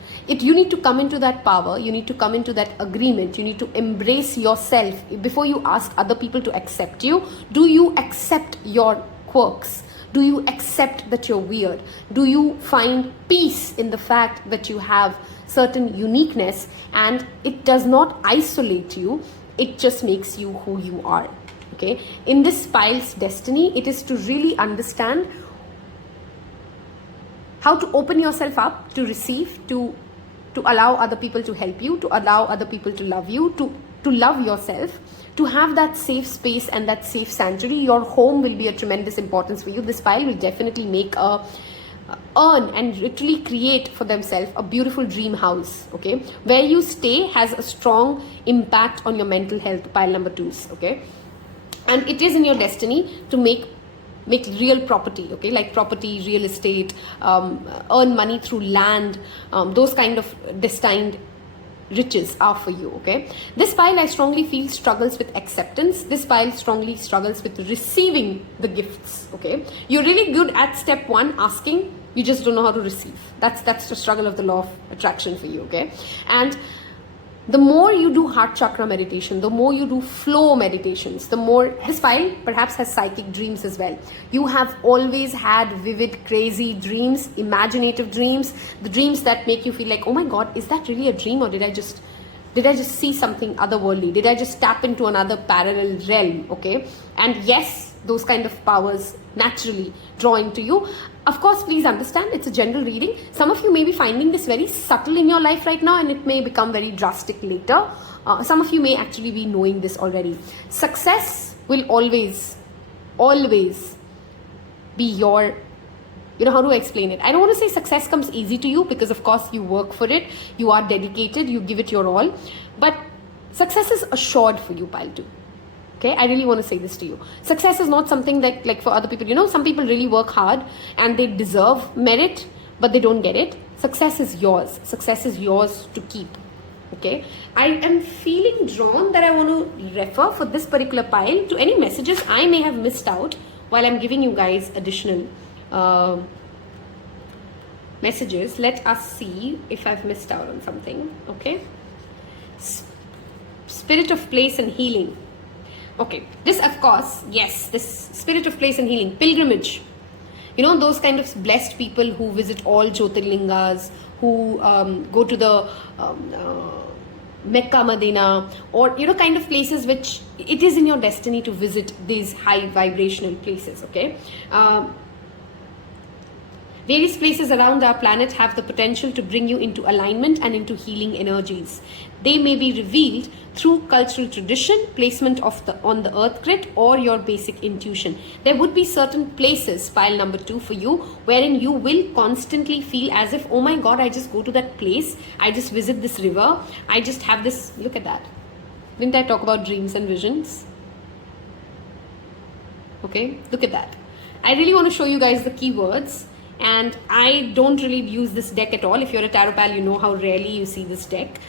You need to come into that power. You need to come into that agreement. You need to embrace yourself before you ask other people to accept you. Do you accept your quirks? Do you accept that you're weird? Do you find peace in the fact that you have certain uniqueness, and it does not isolate you, it just makes you who you are? Okay, in this pile's destiny, it is to really understand how to open yourself up to receive, to allow other people to help you, to allow other people to love you, to love yourself, to have that safe space and that safe sanctuary. Your home will be a tremendous importance for you. This pile will definitely make earn and literally create for themselves a beautiful dream house. Okay, where you stay has a strong impact on your mental health, pile number 2s. Okay, and it is in your destiny to make real property. Okay, like property, real estate, earn money through land, those kind of destined riches are for you. Okay, this pile, I strongly feel, struggles with acceptance. This pile strongly struggles with receiving the gifts. Okay, you're really good at step 1, asking, you just don't know how to receive. That's the struggle of the law of attraction for you. Okay, and the more you do heart chakra meditation, the more you do flow meditations, the more this pile perhaps has psychic dreams as well. You have always had vivid, crazy dreams, imaginative dreams, the dreams that make you feel like, oh my God, is that really a dream, or did I just see something otherworldly? Did I just tap into another parallel realm? Okay, and yes, those kind of powers naturally draw into you. Of course, please understand, it's a general reading. Some of you may be finding this very subtle in your life right now, and it may become very drastic later. Some of you may actually be knowing this already. Success will always be your how to explain it? I don't want to say success comes easy to you, because of course you work for it, you are dedicated, you give it your all, but success is assured for you, pile 2. Okay, I really want to say this to you. Success is not something that, like for other people, some people really work hard and they deserve merit, but they don't get it. Success is yours. Success is yours to keep. Okay, I am feeling drawn that I want to refer for this particular pile to any messages I may have missed out while I'm giving you guys additional messages. Let us see if I've missed out on something. Okay, spirit of place and healing. Okay, this of course, yes, this spirit of place and healing, pilgrimage. Those kind of blessed people who visit all Jyotirlingas, who go to the Mecca, Medina, or kind of places which it is in your destiny to visit these high vibrational places. Okay, various places around our planet have the potential to bring you into alignment and into healing energies. They may be revealed through cultural tradition, placement of on the earth grid, or your basic intuition. There would be certain places, pile number 2 for you, wherein you will constantly feel as if, oh my God, I just go to that place, I just visit this river, I just have this, look at that. Didn't I talk about dreams and visions? Okay, look at that. I really want to show you guys the keywords. And I don't really use this deck at all. If you're a tarot pal, you know how rarely you see this deck.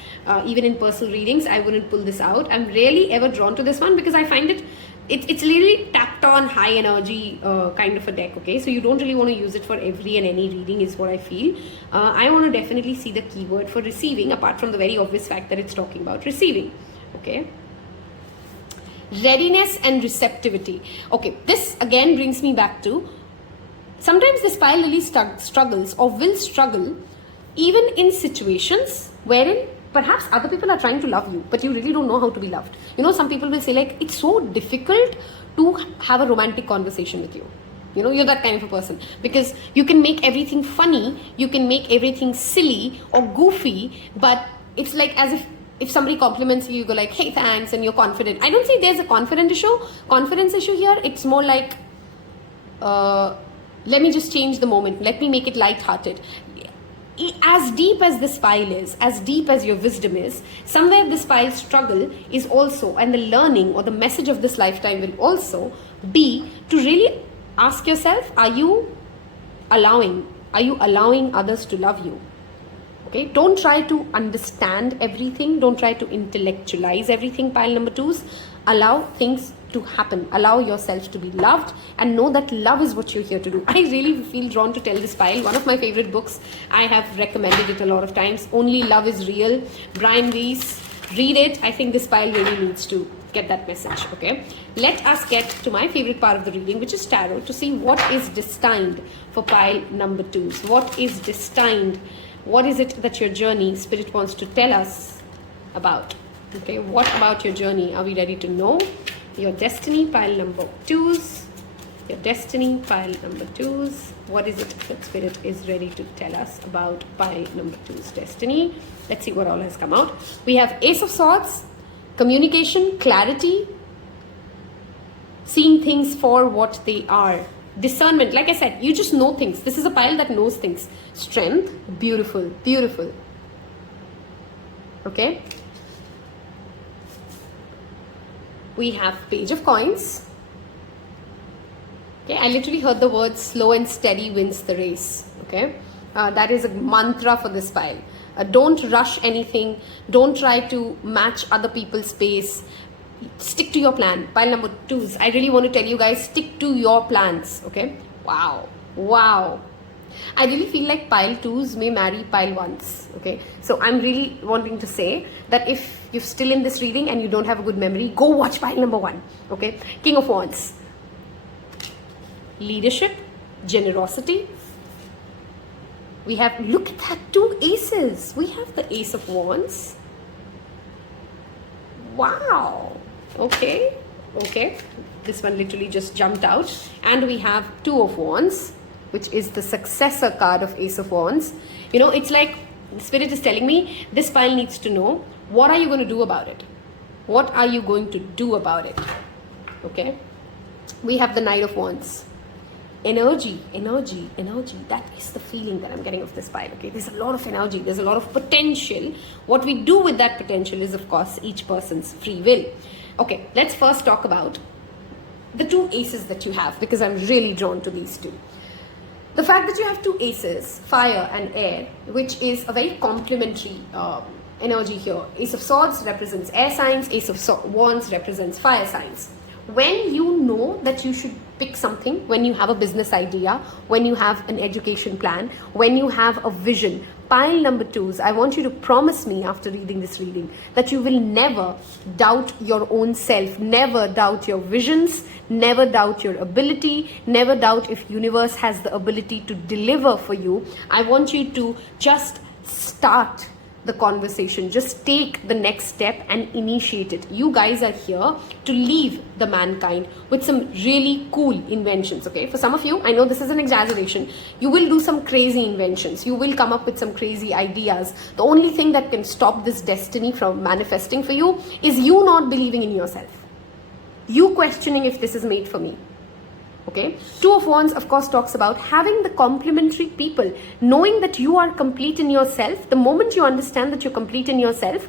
Even in personal readings, I wouldn't pull this out. I'm rarely ever drawn to this one because I find it's really tapped on high energy kind of a deck. Okay, so you don't really want to use it for every and any reading is what I feel. I want to definitely see the keyword for receiving, apart from the very obvious fact that it's talking about receiving. Okay. Readiness and receptivity. Okay, this again brings me back to, sometimes this pile really struggles or will struggle even in situations wherein perhaps other people are trying to love you, but you really don't know how to be loved. Some people will say like, it's so difficult to have a romantic conversation with you. You're that kind of a person, because you can make everything funny, you can make everything silly or goofy, but it's like as if somebody compliments you, you go like, hey, thanks, and you're confident. I don't say there's a confidence issue here. It's more like, let me just change the moment. Let me make it light-hearted. As deep as this pile is, as deep as your wisdom is, somewhere this pile's struggle is also, and the learning or the message of this lifetime will also be to really ask yourself, are you allowing others to love you? Okay, don't try to understand everything. Don't try to intellectualize everything, pile number 2s. Allow things to happen. Allow yourself to be loved and know that love is what you're here to do. I really feel drawn to tell this pile. One of my favorite books. I have recommended it a lot of times. Only Love is Real. Brian Weiss. Read it. I think this pile really needs to get that message. Okay. Let us get to my favorite part of the reading, which is tarot, to see what is destined for pile number 2s. What is destined? What is it that your journey, Spirit, wants to tell us about? Okay, what about your journey? Are we ready to know? Your destiny, pile number 2s. Your destiny, pile number 2s. What is it that Spirit is ready to tell us about pile number 2's destiny? Let's see what all has come out. We have Ace of Swords, communication, clarity, seeing things for what they are. Discernment, like I said, you just know things. This is a pile that knows things. Strength, beautiful, beautiful. Okay. We have Page of Coins. Okay, I literally heard the word slow and steady wins the race. Okay, that is a mantra for this pile. Don't rush anything. Don't try to match other people's pace. Stick to your plan. Pile number 2s. I really want to tell you guys, stick to your plans. Okay. Wow. Wow. I really feel like pile 2s may marry pile 1s. Okay. So I'm really wanting to say that if you're still in this reading and you don't have a good memory, go watch pile number 1. Okay. King of Wands. Leadership. Generosity. We have, look at that, 2 aces. We have the Ace of Wands. Wow. Okay. Okay. This one literally just jumped out. And we have 2 of Wands, which is the successor card of Ace of Wands. You know, it's like Spirit is telling me this pile needs to know, what are you going to do about it? What are you going to do about it? Okay. We have the Knight of Wands. energy. That is the feeling that I'm getting of this pile. Okay, there's a lot of energy, there's a lot of potential. What we do with that potential is, of course, each person's free will. Okay, let's first talk about the two aces that you have, because I'm really drawn to these two. The fact that you have two aces, fire and air, which is a very complementary energy here. Ace of Swords represents air signs, Ace of Wands represents fire signs. When you know that you should pick something, when you have a business idea, when you have an education plan, when you have a vision, pile number twos, I want you to promise me after reading this reading that you will never doubt your own self, never doubt your visions, never doubt your ability, never doubt if universe has the ability to deliver for you. I want you to just start the conversation, just take the next step and initiate it. You guys are here to leave the mankind with some really cool inventions. Okay, for some of you, I know this is an exaggeration, you will do some crazy inventions, you will come up with some crazy ideas. The only thing that can stop this destiny from manifesting for you is you not believing in yourself, you questioning if this is made for me. Okay, Two of Wands, of course, talks about having the complementary people, knowing that you are complete in yourself. The moment you understand that you're complete in yourself,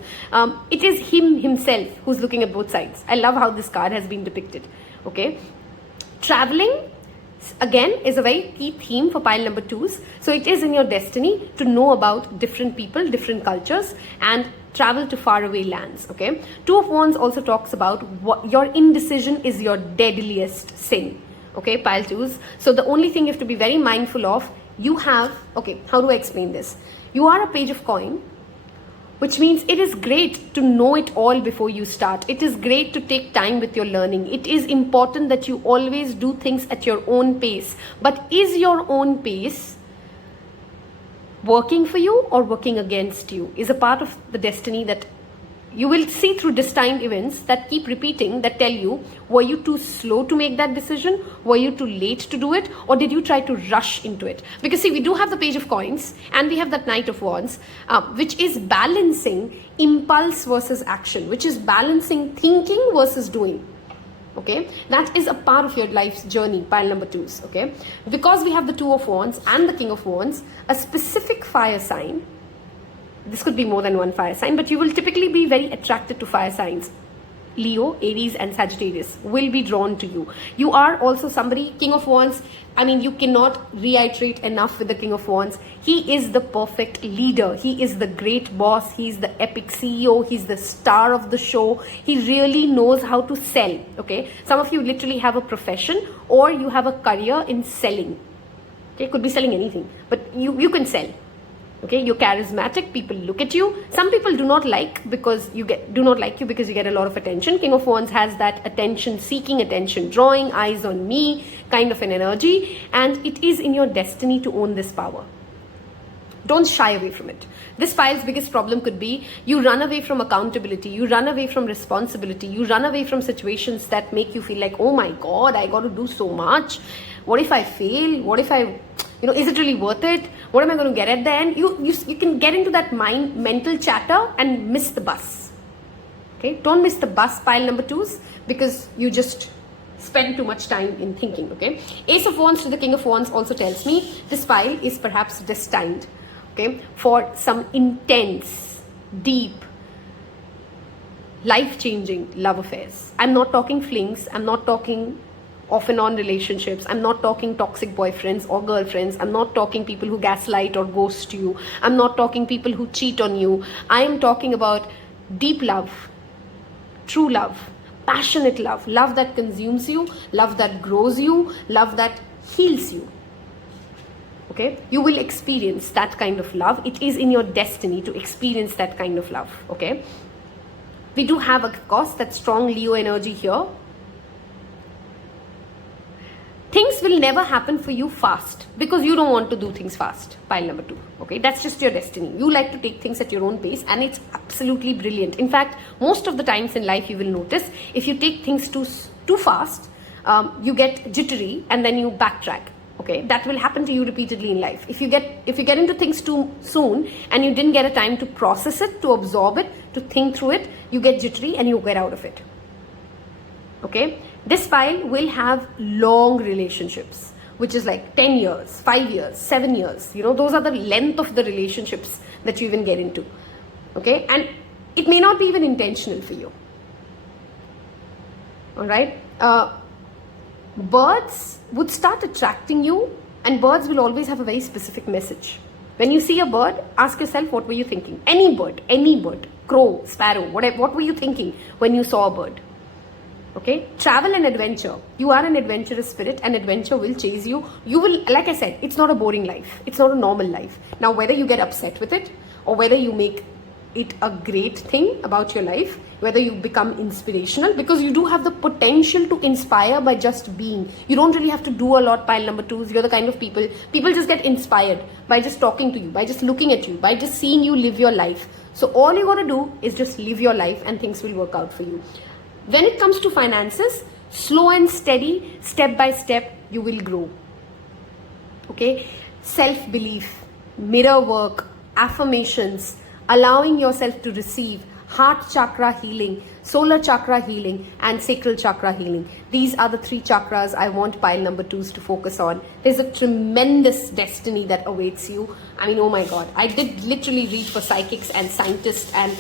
it is himself who's looking at both sides. I love how this card has been depicted. Okay, traveling again is a very key theme for pile number twos. So it is in your destiny to know about different people, different cultures, and travel to faraway lands. Okay, Two of Wands also talks about what your indecision is your deadliest sin. Okay, pile twos. So the only thing you have to be very mindful of, you have, okay, how do I explain this? You are a page of coin, which means it is great to know it all before you start. It is great to take time with your learning. It is important that you always do things at your own pace. But is your own pace working for you or working against you? Is a part of the destiny that you will see through destined events that keep repeating, that tell you, were you too slow to make that decision? Were you too late to do it? Or did you try to rush into it? Because see, we do have the Page of Coins and we have that Knight of Wands, which is balancing impulse versus action, which is balancing thinking versus doing. Okay, that is a part of your life's journey, pile number twos. Okay, because we have the Two of Wands and the King of Wands, a specific fire sign. This could be more than one fire sign, but you will typically be very attracted to fire signs. Leo, Aries and Sagittarius will be drawn to you. You are also somebody, King of Wands, I mean, you cannot reiterate enough with the King of Wands. He is the perfect leader. He is the great boss. He's the epic CEO. He's the star of the show. He really knows how to sell. Okay, some of you literally have a profession or you have a career in selling. Okay, could be selling anything, but you can sell. Okay, you're charismatic, people look at you. Some people do not like you because you get a lot of attention. King of Wands has that attention seeking, attention drawing, eyes on me kind of an energy, and it is in your destiny to own this power. Don't shy away from it. This pile's biggest problem could be you run away from accountability, you run away from responsibility, you run away from situations that make you feel like, oh my God, I got to do so much. What if I fail? What if I, is it really worth it? What am I going to get at the end? You can get into that mental chatter and miss the bus. Okay, don't miss the bus, pile number twos, because you just spend too much time in thinking. Okay, Ace of Wands to the King of Wands also tells me this pile is perhaps destined, okay, for some intense, deep, life-changing love affairs. I'm not talking flings. I'm not talking off and on relationships. I'm not talking toxic boyfriends or girlfriends. I'm not talking people who gaslight or ghost you. I'm not talking people who cheat on you. I am talking about deep love, true love, passionate love, love that consumes you, love that grows you, love that heals you. Okay, you will experience that kind of love. It is in your destiny to experience that kind of love. Okay, we do have, of course, that strong Leo energy here. Things will never happen for you fast because you don't want to do things fast, pile number two. Okay, that's just your destiny. You like to take things at your own pace and it's absolutely brilliant. In fact, most of the times in life you will notice if you take things too fast, you get jittery and then you backtrack. Okay, that will happen to you repeatedly in life. If you get into things too soon and you didn't get a time to process it, to absorb it, to think through it, you get jittery and you get out of it. Okay, this pile will have long relationships, which is like 10 years, 5 years, 7 years. Those are the length of the relationships that you even get into. Okay, and it may not be even intentional for you. All right, birds would start attracting you, and birds will always have a very specific message. When you see a bird, ask yourself, what were you thinking? Any bird, crow, sparrow, whatever, what were you thinking when you saw a bird? Okay, travel and adventure. You are an adventurous spirit, and adventure will chase you. You will, like I said, it's not a boring life. It's not a normal life. Now, whether you get upset with it or whether you make it a great thing about your life, whether you become inspirational, because you do have the potential to inspire by just being. You don't really have to do a lot, pile number 2s. You're the kind of people just get inspired by just talking to you, by just looking at you, by just seeing you live your life. So all you got to do is just live your life and things will work out for you. When it comes to finances, slow and steady, step by step, you will grow. Okay, self-belief, mirror work, affirmations, allowing yourself to receive, heart chakra healing, solar chakra healing, and sacral chakra healing. These are the 3 chakras I want pile number 2s to focus on. There's a tremendous destiny that awaits you. I mean, oh my God, I did literally read for psychics and scientists and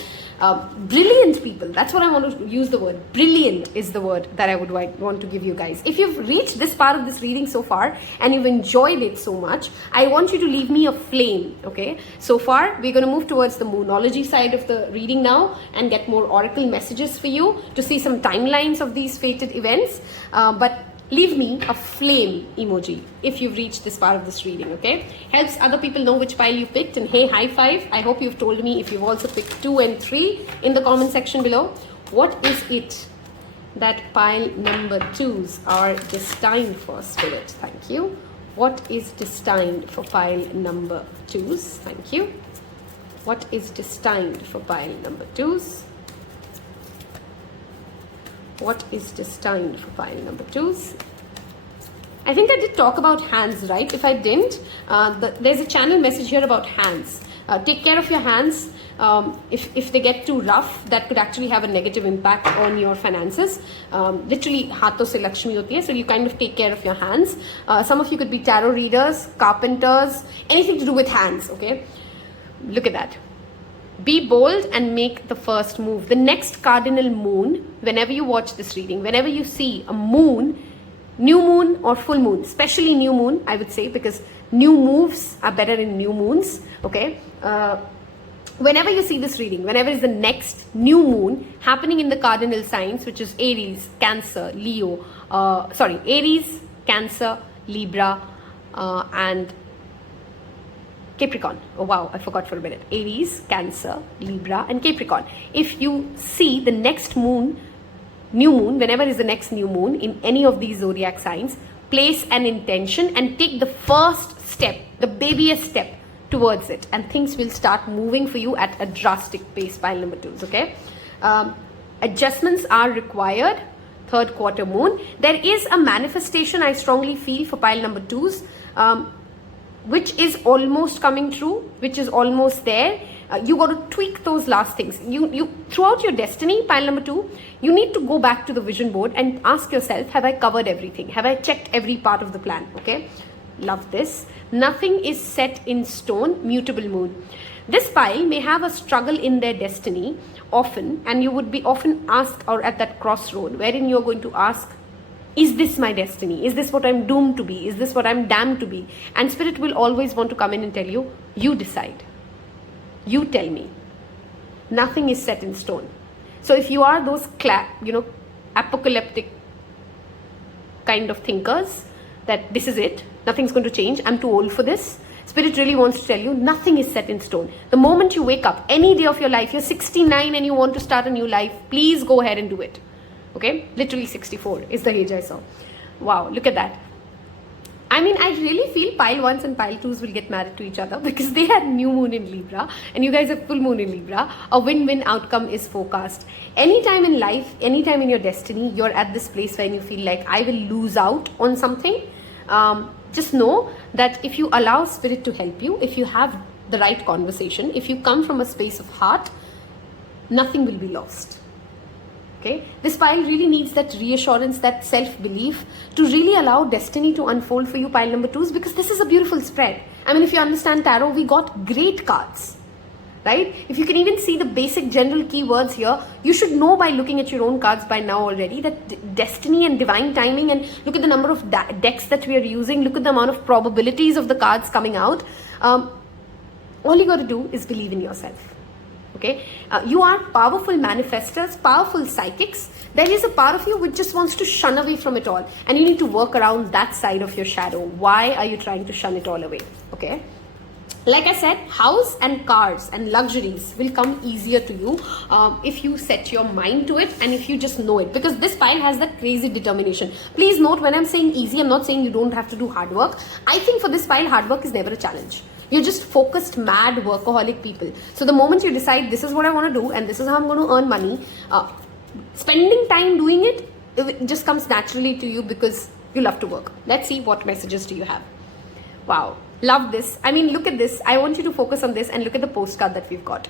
brilliant people. That's what I want to use the word. Brilliant is the word that I would want to give you guys. If you've reached this part of this reading so far and you've enjoyed it so much, I want you to leave me a flame. Okay, so far we're going to move towards the moonology side of the reading now and get more oracle messages for you to see some timelines of these fated events. But leave me a flame emoji if you've reached this part of this reading. Okay, helps other people know which pile you picked, and hey, high five. I hope you've told me if you've also picked 2 and 3 in the comment section below. What is it that pile number 2s are destined for, Spirit? Thank you. What is destined for pile number 2s? Thank you. What is destined for pile number 2s? What is destined for pile number 2s? I think I did talk about hands, right? If I didn't, there's a channel message here about hands. Take care of your hands. If they get too rough, that could actually have a negative impact on your finances. Literally, haathon se Lakshmi hoti hai, so you kind of take care of your hands. Some of you could be tarot readers, carpenters, anything to do with hands, okay? Look at that. Be bold and make the first move. The next cardinal moon, whenever you watch this reading, whenever you see a moon, new moon or full moon, especially new moon, I would say, because new moves are better in new moons, okay? Whenever you see this reading, whenever is the next new moon happening in the cardinal signs, which is Aries, Cancer, Leo, Aries, Cancer, Libra, and Capricorn. Oh wow, I forgot for a minute. Aries, Cancer, Libra, and Capricorn. If you see the next moon, new moon, whenever is the next new moon in any of these zodiac signs, place an intention and take the first step, the babyest step towards it, and things will start moving for you at a drastic pace, pile number 2s, okay? Adjustments are required, 3rd quarter moon. There is a manifestation I strongly feel for pile number 2s, which is almost coming true, which is almost there. You got to tweak those last things. You throughout your destiny, pile number 2, you need to go back to the vision board and ask yourself, have I covered everything? Have I checked every part of the plan? Okay, love this. Nothing is set in stone, mutable moon. This pile may have a struggle in their destiny often, and you would be often asked, or at that crossroad wherein you're going to ask, is this my destiny? Is this what I'm doomed to be? Is this what I'm damned to be? And Spirit will always want to come in and tell you, you decide. You tell me. Nothing is set in stone. So if you are those, apocalyptic kind of thinkers, that this is it, nothing's going to change, I'm too old for this, Spirit really wants to tell you, nothing is set in stone. The moment you wake up, any day of your life, you're 69 and you want to start a new life, please go ahead and do it. Okay, literally 64 is the age I saw. Wow, look at that. I mean, I really feel pile 1s and pile 2s will get married to each other because they had new moon in Libra and you guys have full moon in Libra. A win-win outcome is forecast. Anytime in life, anytime in your destiny, you're at this place where you feel like I will lose out on something. Just know that if you allow Spirit to help you, if you have the right conversation, if you come from a space of heart, nothing will be lost. Okay, this pile really needs that reassurance, that self-belief to really allow destiny to unfold for you, pile number 2s, because this is a beautiful spread. I mean, if you understand tarot, we got great cards, right? If you can even see the basic general keywords here, you should know by looking at your own cards by now already that destiny and divine timing, and look at the number of decks that we are using, look at the amount of probabilities of the cards coming out. All you got to do is believe in yourself. Okay, you are powerful manifestors, powerful psychics. There is a part of you which just wants to shun away from it all, and you need to work around that side of your shadow. Why are you trying to shun it all away? Okay, like I said, house and cars and luxuries will come easier to you if you set your mind to it and if you just know it, because this pile has that crazy determination. Please note, when I'm saying easy, I'm not saying you don't have to do hard work. I think for this pile, hard work is never a challenge. You're just focused, mad, workaholic people. So the moment you decide this is what I want to do and this is how I'm going to earn money, spending time doing it, it just comes naturally to you because you love to work. Let's see, what messages do you have? Wow, love this. I mean, look at this. I want you to focus on this and look at the postcard that we've got.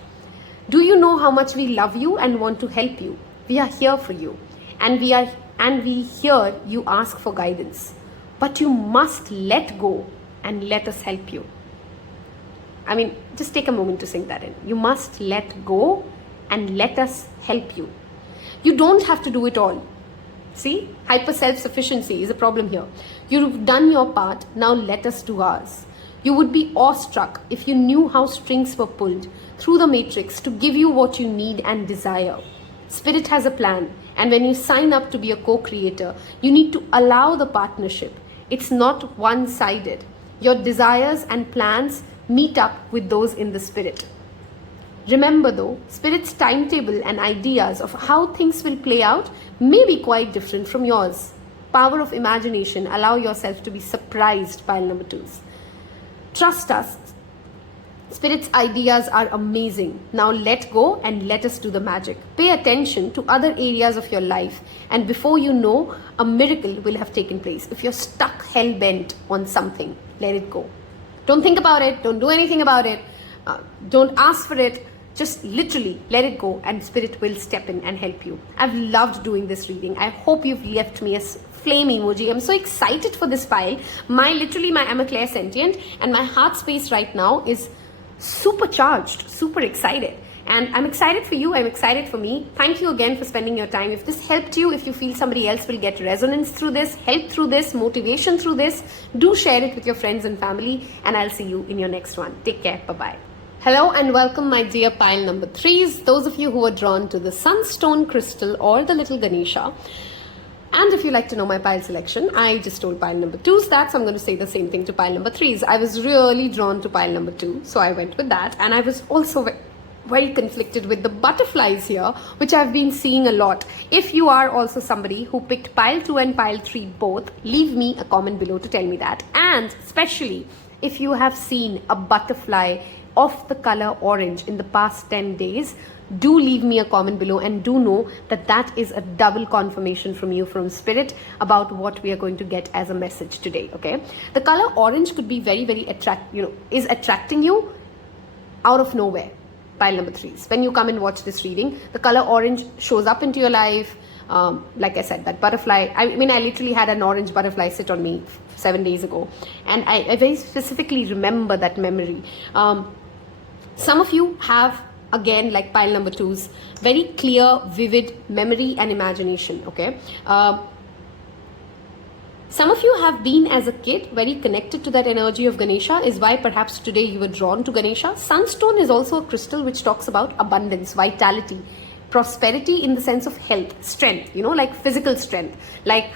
Do you know how much we love you and want to help you? We are here for you, and we hear you ask for guidance, but you must let go and let us help you. I mean, just take a moment to sink that in. You must let go and let us help you. You don't have to do it all. See, hyper self-sufficiency is a problem here. You've done your part, now let us do ours. You would be awestruck if you knew how strings were pulled through the matrix to give you what you need and desire. Spirit has a plan, and when you sign up to be a co-creator, you need to allow the partnership. It's not one-sided. Your desires and plans meet up with those in the spirit. Remember though, spirit's timetable and ideas of how things will play out may be quite different from yours. Power of imagination, allow yourself to be surprised, pile number 2s. Trust us, spirit's ideas are amazing. Now let go and let us do the magic. Pay attention to other areas of your life, and before you know, a miracle will have taken place. If you're stuck hell-bent on something, let it go. Don't think about it. Don't do anything about it. Don't ask for it. Just literally let it go, and spirit will step in and help you. I've loved doing this reading. I hope you've left me a flame emoji. I'm so excited for this pile. I'm a clairsentient, and my heart space right now is supercharged, super excited. And I'm excited for you. I'm excited for me. Thank you again for spending your time. If this helped you, if you feel somebody else will get resonance through this, help through this, motivation through this, do share it with your friends and family. And I'll see you in your next one. Take care. Bye-bye. Hello and welcome, my dear pile number 3s. Those of you who are drawn to the Sunstone crystal or the little Ganesha. And if you like to know my pile selection, I just told pile number 2s that, so I'm going to say the same thing to pile number 3s. I was really drawn to pile number 2, so I went with that. And I was also very conflicted with the butterflies here, which I've been seeing a lot. If you are also somebody who picked pile 2 and pile 3 both, leave me a comment below to tell me that. And especially if you have seen a butterfly of the color orange in the past 10 days, do leave me a comment below, and do know that that is a double confirmation from you, from spirit, about what we are going to get as a message today. Okay, the color orange could be very, very is attracting you out of nowhere. Pile number 3s, when you come and watch this reading, the color orange shows up into your life. Like I said, that butterfly, I literally had an orange butterfly sit on me 7 days ago, and I very specifically remember that memory. Some of you have, again, like pile number 2s, very clear, vivid memory and imagination. Okay, some of you have been, as a kid, very connected to that energy of Ganesha, is why perhaps today you were drawn to Ganesha. Sunstone is also a crystal which talks about abundance, vitality, prosperity in the sense of health, strength, like physical strength, like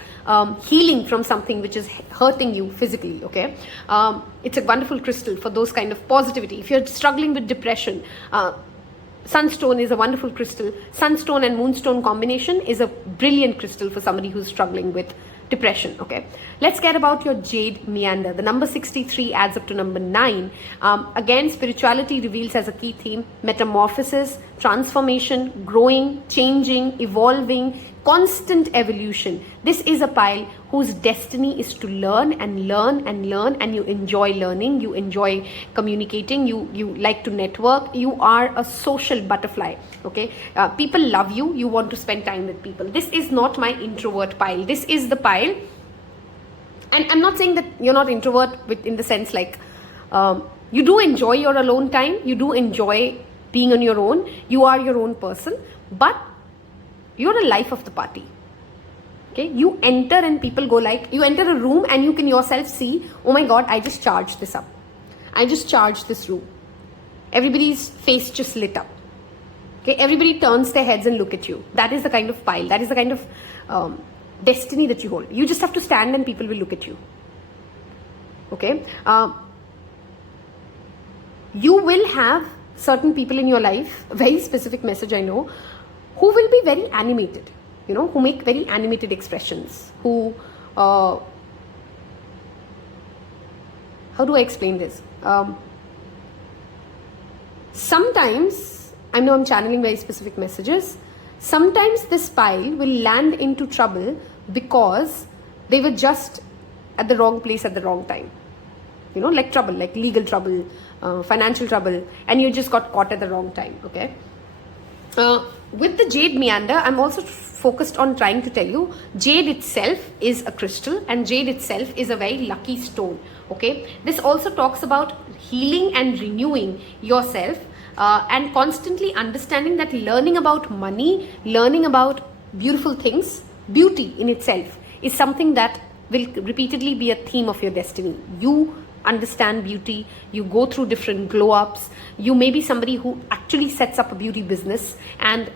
healing from something which is hurting you physically. Okay, it's a wonderful crystal for those kind of positivity. If you're struggling with depression, Sunstone is a wonderful crystal. Sunstone and Moonstone combination is a brilliant crystal for somebody who's struggling with depression. Okay, let's get about your Jade Meander. The number 63 adds up to number 9. Again, spirituality reveals as a key theme metamorphosis, transformation, growing, changing, evolving, constant evolution. This is a pile whose destiny is to learn and learn and learn, and you enjoy learning, you enjoy communicating, you like to network, you are a social butterfly, okay? People love you, you want to spend time with people. This is not my introvert pile. This is the pile, and I'm not saying that you're not introvert in the sense like, you do enjoy your alone time, you do enjoy being on your own, you are your own person, but you're a life of the party. Okay, you enter and people go like, you enter a room and you can yourself see, oh my god, I just charged this up, I just charged this room. Everybody's face just lit up. Okay, everybody turns their heads and look at you. That is the kind of pile, that is the kind of destiny that you hold. You just have to stand and people will look at you. Okay, you will have certain people in your life, very specific message I know, who will be very animated, you know, who make very animated expressions, who, how do I explain this? Sometimes, I know I'm channeling very specific messages, sometimes this pile will land into trouble because they were just at the wrong place at the wrong time. You know, like trouble, like legal trouble, financial trouble, and you just got caught at the wrong time, okay? With the Jade meander, I'm also focused on trying to tell you, Jade itself is a crystal, and Jade itself is a very lucky stone, okay? This also talks about healing and renewing yourself, and constantly understanding that learning about money, learning about beautiful things, beauty in itself is something that will repeatedly be a theme of your destiny. You understand beauty, you go through different glow ups, you may be somebody who actually sets up a beauty business and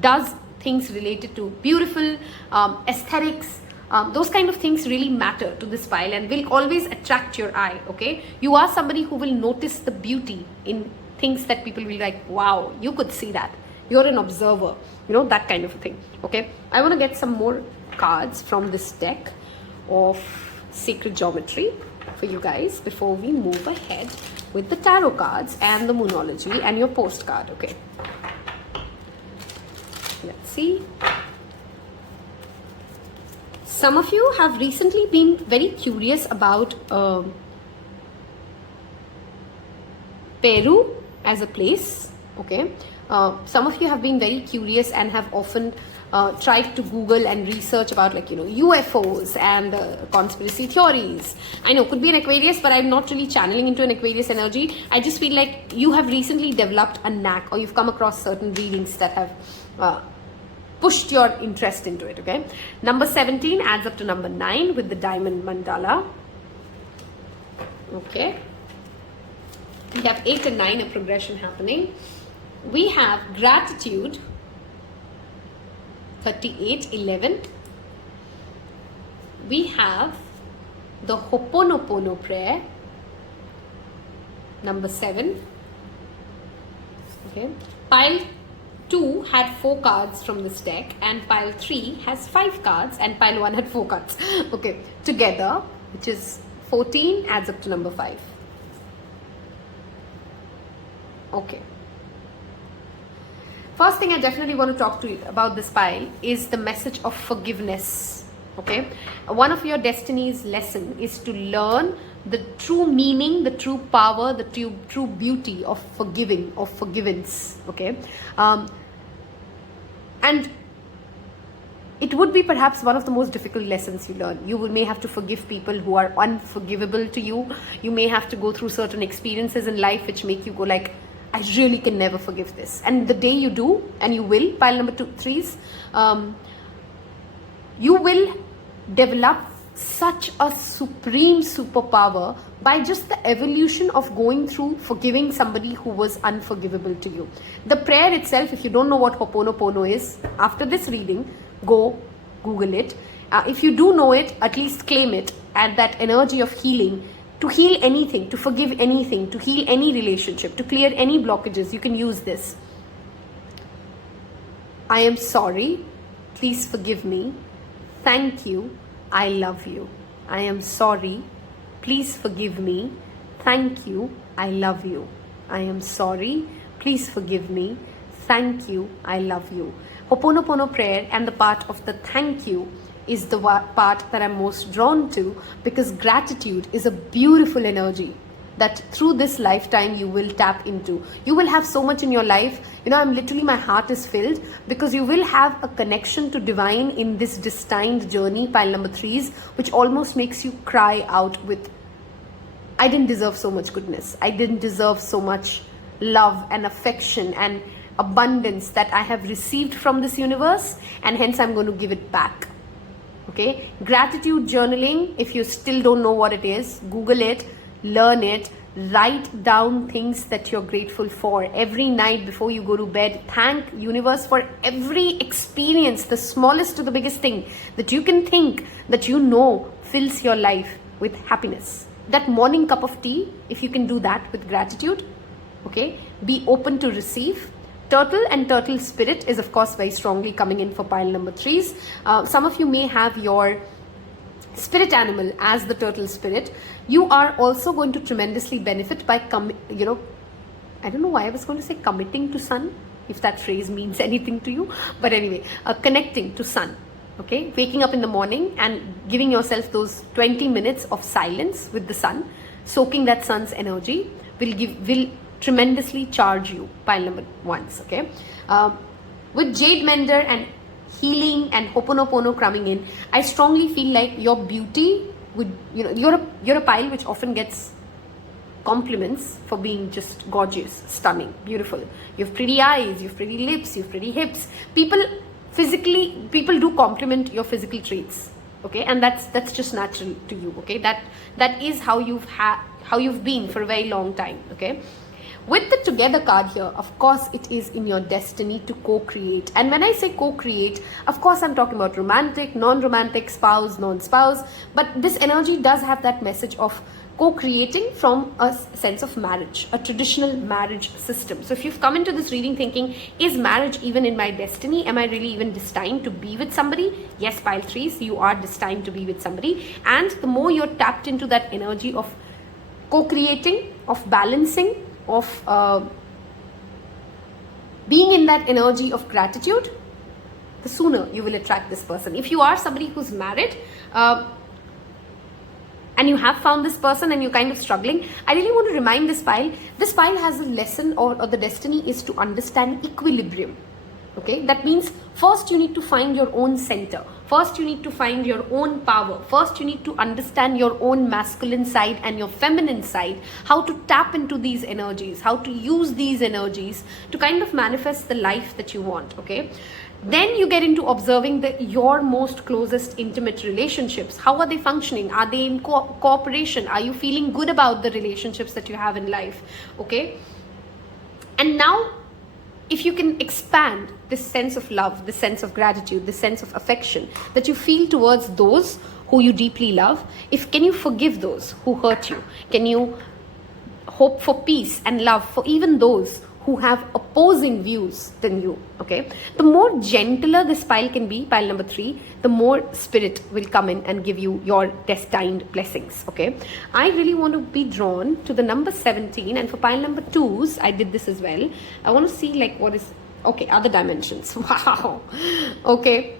does things related to beautiful aesthetics. Those kind of things really matter to this pile and will always attract your eye, okay? You are somebody who will notice the beauty in things that people will be like, wow, you could see that. You're an observer, you know, that kind of a thing, okay? I want to get some more cards from this deck of sacred geometry for you guys before we move ahead with the tarot cards and the moonology and your postcard, okay? Let's see. Some of you have recently been very curious about Peru as a place, okay? Some of you have been very curious and have often tried to Google and research about, like, you know, UFOs and conspiracy theories. I know, could be an Aquarius, but I'm not really channeling into an Aquarius energy. I just feel like you have recently developed a knack, or you've come across certain readings that have pushed your interest into it, okay? Number 17 adds up to number 9 with the diamond mandala, okay? We have 8 and 9, a progression happening. We have gratitude, 38, 11. We have the Ho'oponopono prayer, number 7. Okay. Pile 2 had 4 cards from this deck, and pile 3 has 5 cards, and pile 1 had 4 cards. Okay. Together, which is 14, adds up to number 5. Okay. First thing I definitely want to talk to you about this pile is the message of forgiveness, okay? One of your destiny's lesson is to learn the true meaning, the true power, the true beauty of forgiving, of forgiveness, okay? And it would be perhaps one of the most difficult lessons you learn. You may have to forgive people who are unforgivable to you. You may have to go through certain experiences in life which make you go like, I really can never forgive this. And the day you do, and you will, pile number 3s, you will develop such a supreme superpower by just the evolution of going through forgiving somebody who was unforgivable to you. The prayer itself, if you don't know what Ho'oponopono is, after this reading, go Google it. If you do know it, at least claim it, at that energy of healing, to heal anything, to forgive anything, to heal any relationship, to clear any blockages. You can use this. I am sorry. Please forgive me. Thank you. I love you. I am sorry. Please forgive me. Thank you. I love you. I am sorry. Please forgive me. Thank you. I love you. Ho'oponopono prayer and the part of the thank you is the part that I'm most drawn to, because gratitude is a beautiful energy that through this lifetime you will tap into. You will have so much in your life. I'm literally, my heart is filled, because you will have a connection to divine in this destined journey, pile number 3s, which almost makes you cry out with, I didn't deserve so much goodness. I didn't deserve so much love and affection and abundance that I have received from this universe, and hence I'm going to give it back. Okay, gratitude journaling, if you still don't know what it is, Google it, learn it, write down things that you're grateful for every night before you go to bed. Thank universe for every experience, the smallest to the biggest thing that you can think, that fills your life with happiness. That morning cup of tea, if you can do that with gratitude, okay, be open to receive. Turtle and turtle spirit is of course very strongly coming in for pile number 3s. Some of you may have your spirit animal as the turtle spirit. You are also going to tremendously benefit by I don't know why I was going to say committing to sun, if that phrase means anything to you, but anyway, connecting to sun. Okay, waking up in the morning and giving yourself those 20 minutes of silence with the sun, soaking that sun's energy will tremendously charge you, pile number 1s. Okay, with Jade Mender and healing and Ho'oponopono coming in, I strongly feel like your beauty would, you're a pile which often gets compliments for being just gorgeous, stunning, beautiful. You have pretty eyes, you have pretty lips, you have pretty hips. People do compliment your physical traits. Okay, and that's just natural to you. Okay, that is how you've been for a very long time. Okay. With the Together card here, of course, it is in your destiny to co-create. And when I say co-create, of course, I'm talking about romantic, non-romantic, spouse, non-spouse. But this energy does have that message of co-creating from a sense of marriage, a traditional marriage system. So if you've come into this reading thinking, is marriage even in my destiny? Am I really even destined to be with somebody? Yes, pile 3s, you are destined to be with somebody. And the more you're tapped into that energy of co-creating, of balancing, of being in that energy of gratitude, the sooner you will attract this person. If you are somebody who's married and you have found this person and you're kind of struggling, I really want to remind this pile has a lesson, or the destiny is to understand equilibrium. Okay, that means first you need to find your own center. First you need to find your own power. First you need to understand your own masculine side and your feminine side, how to tap into these energies, how to use these energies to kind of manifest the life that you want. Okay, then you get into observing your most closest intimate relationships. How are they functioning? Are they in cooperation? Are you feeling good about the relationships that you have in life? Okay, and now if you can expand this sense of love, this sense of gratitude, this sense of affection that you feel towards those who you deeply love, can you forgive those who hurt you? Can you hope for peace and love for even those who have opposing views than you? Okay, the more gentler this pile can be, pile number 3, the more spirit will come in and give you your destined blessings. Okay, I really want to be drawn to the number 17, and for pile number 2s, I did this as well. I want to see like what is, okay, other dimensions. Wow. Okay,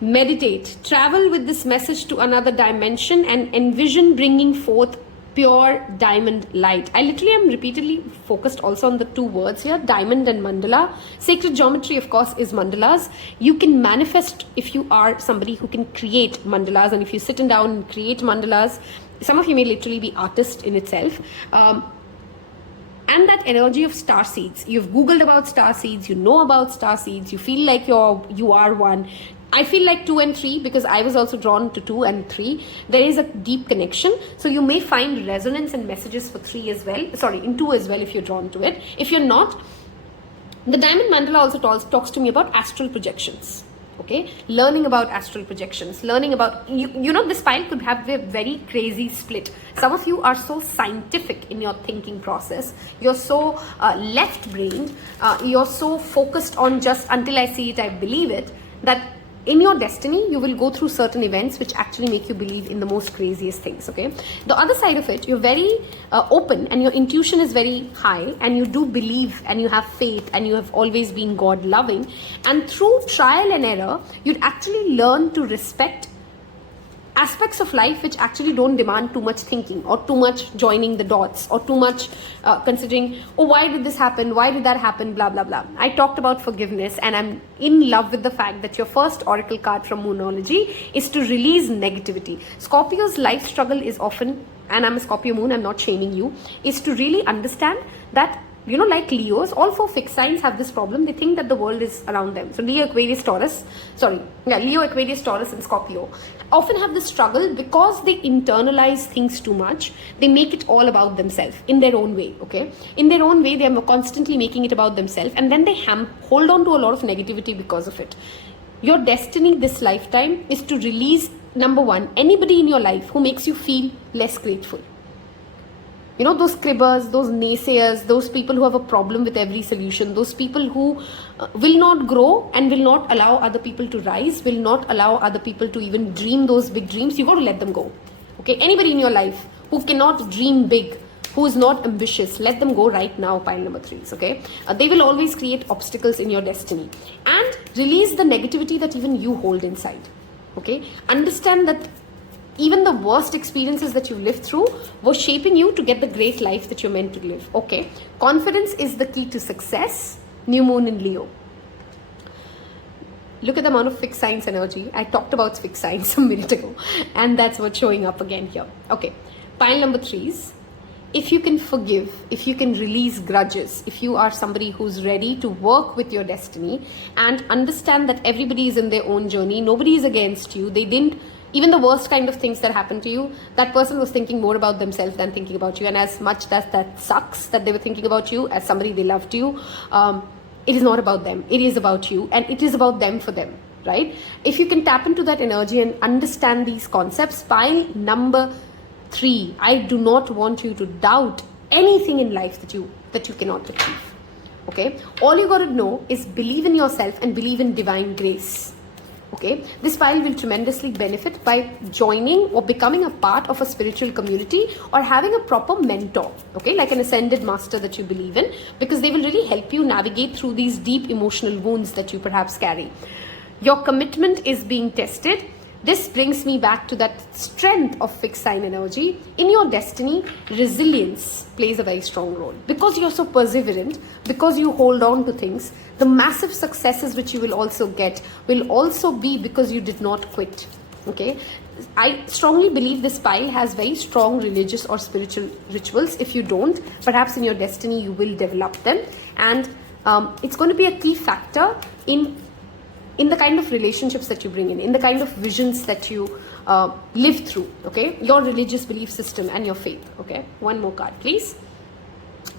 meditate, travel with this message to another dimension and envision bringing forth pure diamond light. I literally am repeatedly focused also on the 2 words here, diamond and mandala. Sacred geometry, of course, is mandalas. You can manifest if you are somebody who can create mandalas, and if you sit down and create mandalas, some of you may literally be artist in itself. And that energy of star seeds. You've Googled about star seeds, you know about star seeds, you feel like you are one. I feel like 2 and 3, because I was also drawn to 2 and 3. There is a deep connection. So you may find resonance and messages for 3 as well. Sorry, in 2 as well if you're drawn to it. If you're not, the diamond mandala also talks to me about astral projections. Okay, learning about astral projections, learning about, this pile could have a very crazy split. Some of you are so scientific in your thinking process. You're so left-brained. You're so focused on just until I see it, I believe it, that in your destiny, you will go through certain events which actually make you believe in the most craziest things, okay? The other side of it, you're very open and your intuition is very high and you do believe and you have faith and you have always been God loving. And through trial and error, you'd actually learn to respect aspects of life which actually don't demand too much thinking or too much joining the dots or too much considering, oh, why did this happen? Why did that happen? Blah, blah, blah. I talked about forgiveness, and I'm in love with the fact that your first oracle card from Moonology is to release negativity. Scorpio's life struggle is often, and I'm a Scorpio moon, I'm not shaming you, is to really understand that, you know, like Leos, all 4 fixed signs have this problem. They think that the world is around them. So Leo, Aquarius, Taurus, and Scorpio often have this struggle because they internalize things too much. They make it all about themselves in their own way, okay? In their own way, they are constantly making it about themselves, and then they hold on to a lot of negativity because of it. Your destiny this lifetime is to release, number one, anybody in your life who makes you feel less grateful. You know, those cribbers, those naysayers, those people who have a problem with every solution, those people who will not grow and will not allow other people to rise, will not allow other people to even dream those big dreams, you got to let them go. Okay, anybody in your life who cannot dream big, who is not ambitious, let them go right now, pile number 3s, okay? They will always create obstacles in your destiny. And release the negativity that even you hold inside, okay? Understand that even the worst experiences that you've lived through were shaping you to get the great life that you're meant to live, okay? Confidence is the key to success. New moon in Leo. Look at the amount of fixed signs energy. I talked about fixed signs a minute ago, and that's what's showing up again here. Okay, pile number 3s. If you can forgive, if you can release grudges, if you are somebody who's ready to work with your destiny and understand that everybody is in their own journey, nobody is against you, even the worst kind of things that happen to you, that person was thinking more about themselves than thinking about you. And as much as that sucks that they were thinking about you as somebody they loved you, it is not about them. It is about you, and it is about them for them, right? If you can tap into that energy and understand these concepts, pile number 3, I do not want you to doubt anything in life that you cannot achieve, okay? All you got to know is believe in yourself and believe in divine grace. Okay, this pile will tremendously benefit by joining or becoming a part of a spiritual community or having a proper mentor, okay, like an ascended master that you believe in, because they will really help you navigate through these deep emotional wounds that you perhaps carry. Your commitment is being tested. This brings me back to that strength of fixed sign energy. In your destiny, resilience plays a very strong role. Because you're so perseverant, because you hold on to things, the massive successes which you will also get will also be because you did not quit. Okay, I strongly believe this pile has very strong religious or spiritual rituals. If you don't, perhaps in your destiny you will develop them, and it's going to be a key factor in the kind of relationships that you bring in the kind of visions that you live through, okay? Your religious belief system and your faith, okay? One more card, please.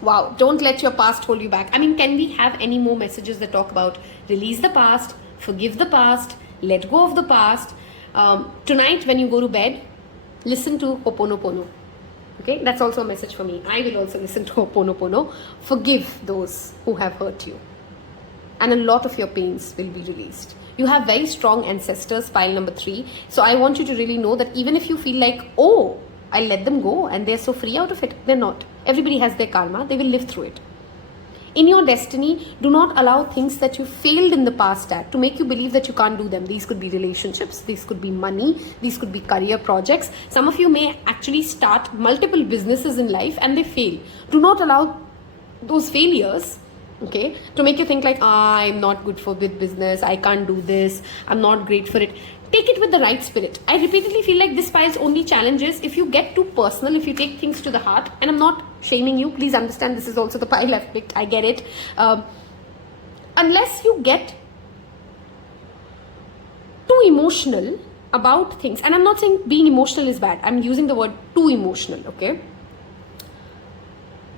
Wow, don't let your past hold you back. I mean, can we have any more messages that talk about release the past, forgive the past, let go of the past? Tonight, when you go to bed, listen to Ho'oponopono, okay? That's also a message for me. I will also listen to Ho'oponopono. Forgive those who have hurt you, and a lot of your pains will be released. You have very strong ancestors, pile number 3. So I want you to really know that even if you feel like, oh, I let them go and they're so free out of it, they're not. Everybody has their karma. They will live through it. In your destiny, do not allow things that you failed in the past at to make you believe that you can't do them. These could be relationships, these could be money, these could be career projects. Some of you may actually start multiple businesses in life and they fail. Do not allow those failures, okay, to make you think like, I'm not good with business, I can't do this, I'm not great for it. Take it with the right spirit. I repeatedly feel like this pile's only challenge is if you get too personal, if you take things to the heart, and I'm not shaming you, please understand this is also the pile I've picked, I get it. Unless you get too emotional about things, and I'm not saying being emotional is bad, I'm using the word too emotional, okay?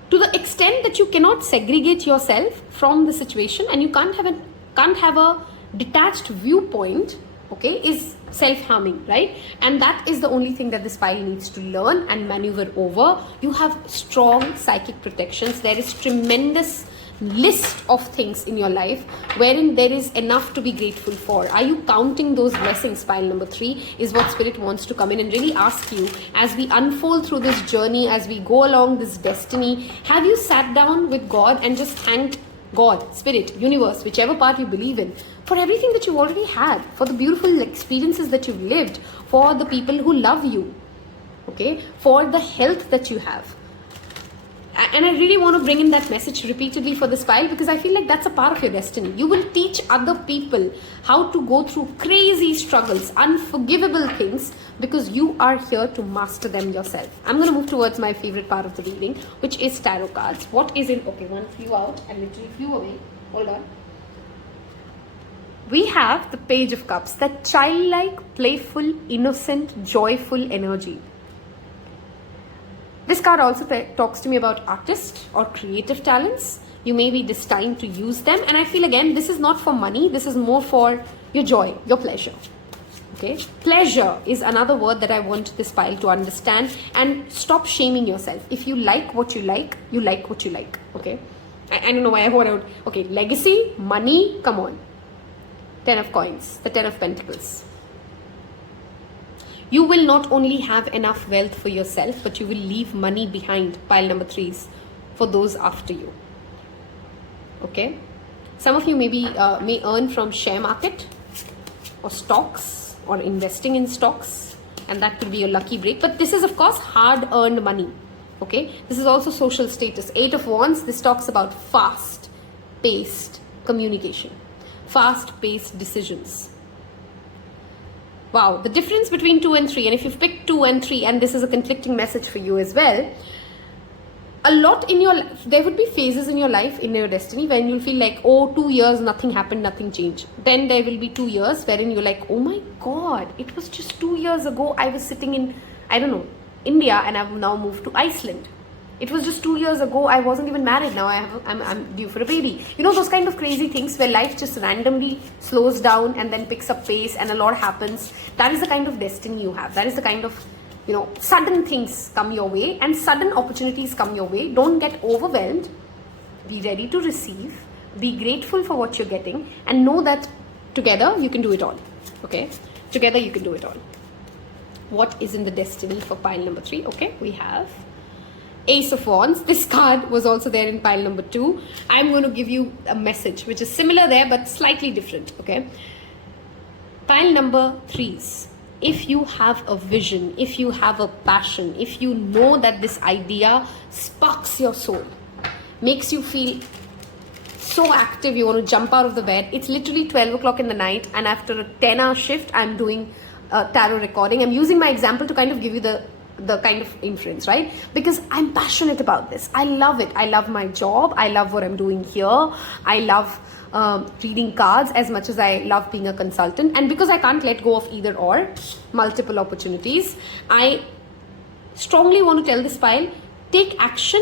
To the extent that you cannot segregate yourself from the situation and you can't have a detached viewpoint, okay, is self-harming, right? And that is the only thing that this pile needs to learn and maneuver over. You have strong psychic protections. There is tremendous list of things in your life wherein there is enough to be grateful for? Are you counting those blessings? Pile number 3 is what Spirit wants to come in and really ask you as we unfold through this journey, as we go along this destiny. Have you sat down with God and just thanked God, Spirit, Universe, whichever part you believe in, for everything that you've already had, for the beautiful experiences that you've lived, for the people who love you, okay, for the health that you have? And I really want to bring in that message repeatedly for this pile, because I feel like that's a part of your destiny. You will teach other people how to go through crazy struggles, unforgivable things, because you are here to master them yourself. I'm going to move towards my favorite part of the reading, which is tarot cards. What is in... Okay, one flew out and literally flew away. Hold on. We have the Page of Cups, that childlike, playful, innocent, joyful energy. This card also talks to me about artists or creative talents. You may be destined to use them. And I feel, again, this is not for money. This is more for your joy, your pleasure. Okay? Pleasure is another word that I want this pile to understand. And stop shaming yourself. If you like what you like what you like. Okay? I don't know why I wrote out. Okay, legacy, money, come on. 10 of coins, the 10 of pentacles. You will not only have enough wealth for yourself, but you will leave money behind, pile number 3s, for those after you. Okay? Some of you may earn from share market or stocks or investing in stocks, and that could be your lucky break. But this is, of course, hard-earned money. Okay? This is also social status. 8 of Wands, this talks about fast-paced communication, fast-paced decisions. Wow, the difference between 2 and 3, and if you've picked 2 and 3, and this is a conflicting message for you as well, a lot in your life, there would be phases in your life, in your destiny, when you'll feel like, oh, 2 years, nothing happened, nothing changed. Then there will be 2 years wherein you're like, oh my God, it was just 2 years ago, I was sitting in, I don't know, India, and I've now moved to Iceland. It was just 2 years ago, I wasn't even married, now I'm due for a baby. You know, those kind of crazy things where life just randomly slows down and then picks up pace and a lot happens. That is the kind of destiny you have. That is the kind of, you know, sudden things come your way and sudden opportunities come your way. Don't get overwhelmed. Be ready to receive. Be grateful for what you're getting and know that together you can do it all. Okay? Together you can do it all. What is in the destiny for pile number 3? Okay, we have Ace of Wands. This card was also there in pile number 2. I'm going to give you a message which is similar there but slightly different. Okay. Pile number 3s. If you have a vision, if you have a passion, if you know that this idea sparks your soul, makes you feel so active, you want to jump out of the bed. It's literally 12 o'clock in the night, and after a 10-hour shift, I'm doing a tarot recording. I'm using my example to kind of give you the kind of inference, right? Because I'm passionate about this. I love it. I love my job. I love what I'm doing here. I love reading cards as much as I love being a consultant. And because I can't let go of either or, multiple opportunities, I strongly want to tell this pile, take action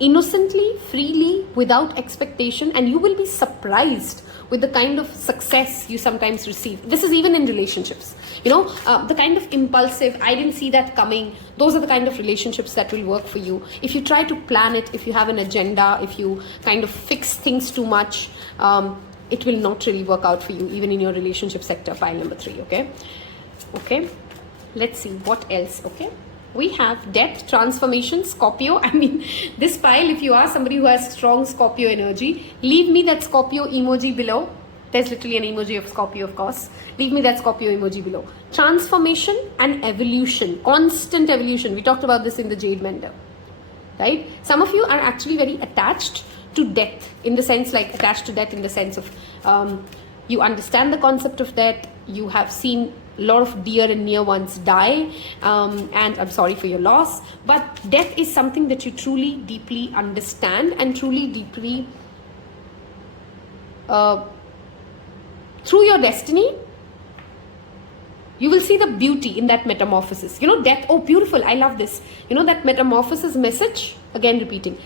innocently, freely, without expectation, and you will be surprised with the kind of success you sometimes receive. This is even in relationships. You know, the kind of impulsive, I didn't see that coming, those are the kind of relationships that will work for you. If you try to plan it, if you have an agenda, if you kind of fix things too much, it will not really work out for you, even in your relationship sector, pile number 3, okay? Okay, let's see what else, okay? We have death, transformation, Scorpio. I mean, this pile, if you are somebody who has strong Scorpio energy, leave me that Scorpio emoji below. There's literally an emoji of Scorpio, of course. Leave me that Scorpio emoji below. Transformation and evolution, constant evolution. We talked about this in the Jade Mender, right? Some of you are actually very attached to death, in the sense, like attached to death in the sense of you understand the concept of death. You have seen a lot of dear and near ones die, and I'm sorry for your loss. But death is something that you truly, deeply understand, and truly, deeply, through your destiny, you will see the beauty in that metamorphosis. You know, death, oh, beautiful, I love this. You know, that metamorphosis message, again repeating.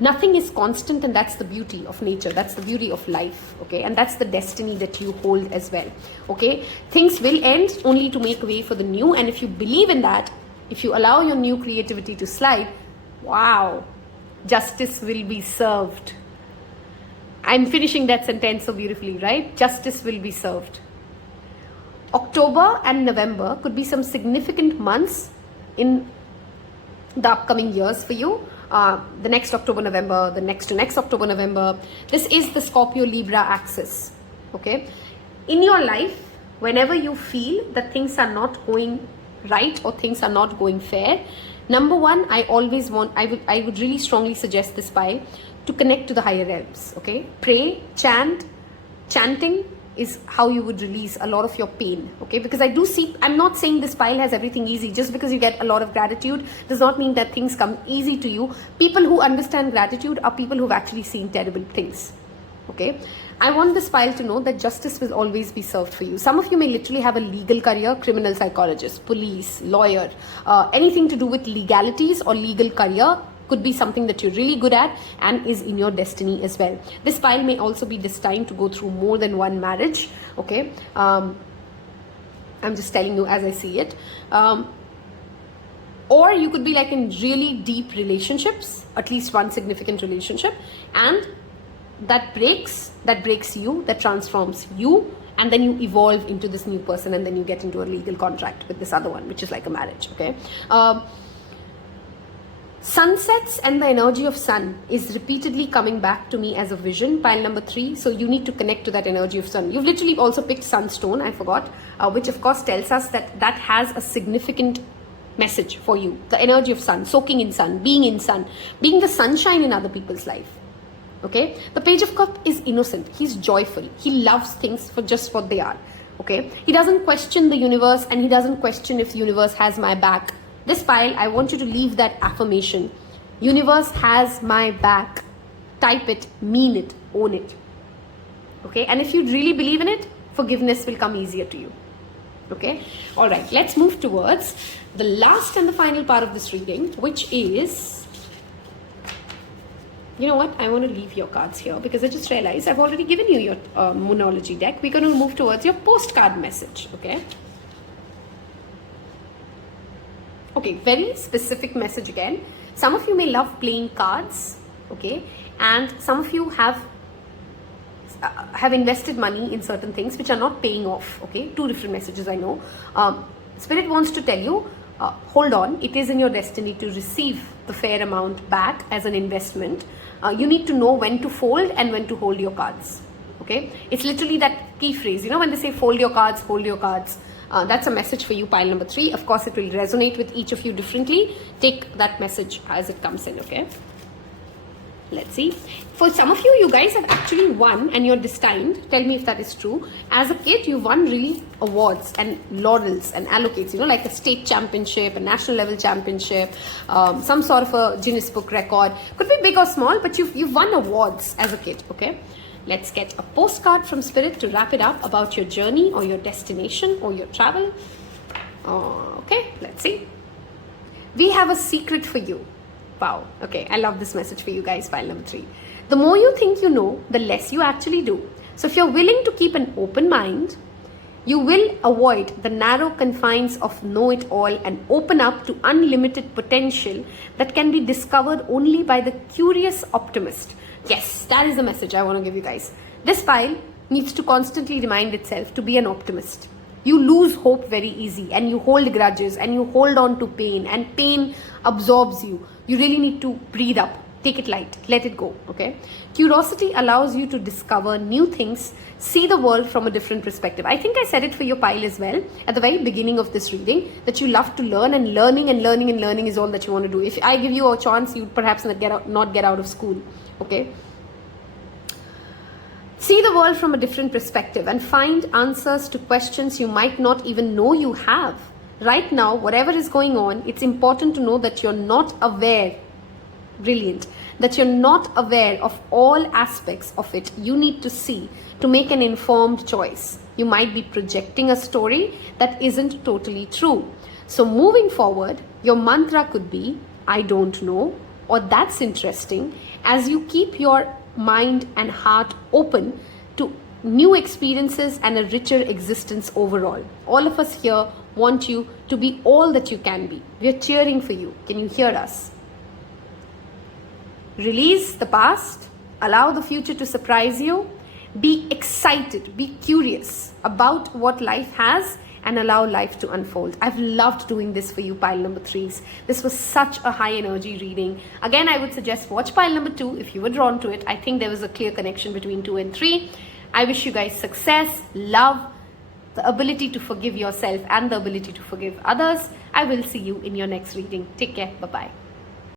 Nothing is constant, and that's the beauty of nature. That's the beauty of life, okay? And that's the destiny that you hold as well, okay? Things will end only to make way for the new, and if you believe in that, if you allow your new creativity to slide, wow, justice will be served. I'm finishing that sentence so beautifully, right? Justice will be served. October and November could be some significant months in the upcoming years for you. The next October, November, the next to next October, November. This is the Scorpio Libra axis. Okay. In your life, whenever you feel that things are not going right or things are not going fair, number one, I would really strongly suggest this pile to connect to the higher realms. Okay. Pray, chanting is how you would release a lot of your pain. Okay. Because I do see, I'm not saying this pile has everything easy. Just because you get a lot of gratitude does not mean that things come easy to you. People who understand gratitude are people who've actually seen terrible things. Okay. I want this pile to know that justice will always be served for you. Some of you may literally have a legal career, criminal psychologist, police, lawyer, anything to do with legalities or legal career could be something that you're really good at and is in your destiny as well. This pile may also be destined to go through more than one marriage. Okay. I'm just telling you as I see it. Or you could be like in really deep relationships, at least one significant relationship, and that breaks you, that transforms you, and then you evolve into this new person, and then you get into a legal contract with this other one, which is like a marriage. Okay. Sunsets and the energy of sun is repeatedly coming back to me as a vision, pile number 3. So you need to connect to that energy of sun. You've literally also picked Sunstone, I forgot, which of course tells us that that has a significant message for you. The energy of sun, soaking in sun, being the sunshine in other people's life. Okay. The Page of Cups is innocent. He's joyful. He loves things for just what they are. Okay. He doesn't question the universe, and he doesn't question if the universe has my back. This pile, I want you to leave that affirmation. Universe has my back. Type it, mean it, own it. Okay. And if you really believe in it, forgiveness will come easier to you. Okay. All right. Let's move towards the last and the final part of this reading, which is, you know what? I want to leave your cards here because I just realized I've already given you your Moonology deck. We're going to move towards your postcard message. Okay. Okay, very specific message again. Some of you may love playing cards, okay, and some of you have invested money in certain things which are not paying off. Okay, two different messages I know. Spirit wants to tell you, hold on. It is in your destiny to receive the fair amount back as an investment. You need to know when to fold and when to hold your cards. Okay, it's literally that key phrase. You know when they say fold your cards, hold your cards. That's a message for you, pile number 3. Of course, it will resonate with each of you differently. Take that message as it comes in, okay? Let's see. For some of you, you guys have actually won and you're destined. Tell me if that is true. As a kid, you won really awards and laurels and allocates, you know, like a state championship, a national level championship, some sort of a Guinness Book record. Could be big or small, but you've won awards as a kid, okay? Let's get a postcard from Spirit to wrap it up about your journey or your destination or your travel. Okay, let's see. We have a secret for you. Wow. Okay, I love this message for you guys, pile number 3. The more you think you know, the less you actually do. So if you're willing to keep an open mind, you will avoid the narrow confines of know-it-all and open up to unlimited potential that can be discovered only by the curious optimist. Yes, that is the message I want to give you guys. This pile needs to constantly remind itself to be an optimist. You lose hope very easy and you hold grudges and you hold on to pain, and pain absorbs you. You really need to breathe up. Take it light. Let it go. Okay. Curiosity allows you to discover new things, see the world from a different perspective. I think I said it for your pile as well at the very beginning of this reading, that you love to learn, and learning is all that you want to do. If I give you a chance, you'd perhaps not get out of school. Okay. See the world from a different perspective and find answers to questions you might not even know you have. Right now, whatever is going on, it's important to know that you're not aware. Brilliant. That you're not aware of all aspects of it. You need to see to make an informed choice. You might be projecting a story that isn't totally true. So moving forward, your mantra could be, I don't know, or that's interesting, as you keep your mind and heart open to new experiences and a richer existence overall. All of us here want you to be all that you can be. We are cheering for you. Can you hear us? Release the past, Allow the future to surprise you. Be excited, be curious about what life has, and allow life to unfold. I've loved doing this for you, pile number 3s. This was such a high energy reading. Again, I would suggest watch pile number 2 if you were drawn to it. I think there was a clear connection between 2 and 3. I wish you guys success, love, the ability to forgive yourself, and the ability to forgive others. I will see you in your next reading. Take care. Bye-bye.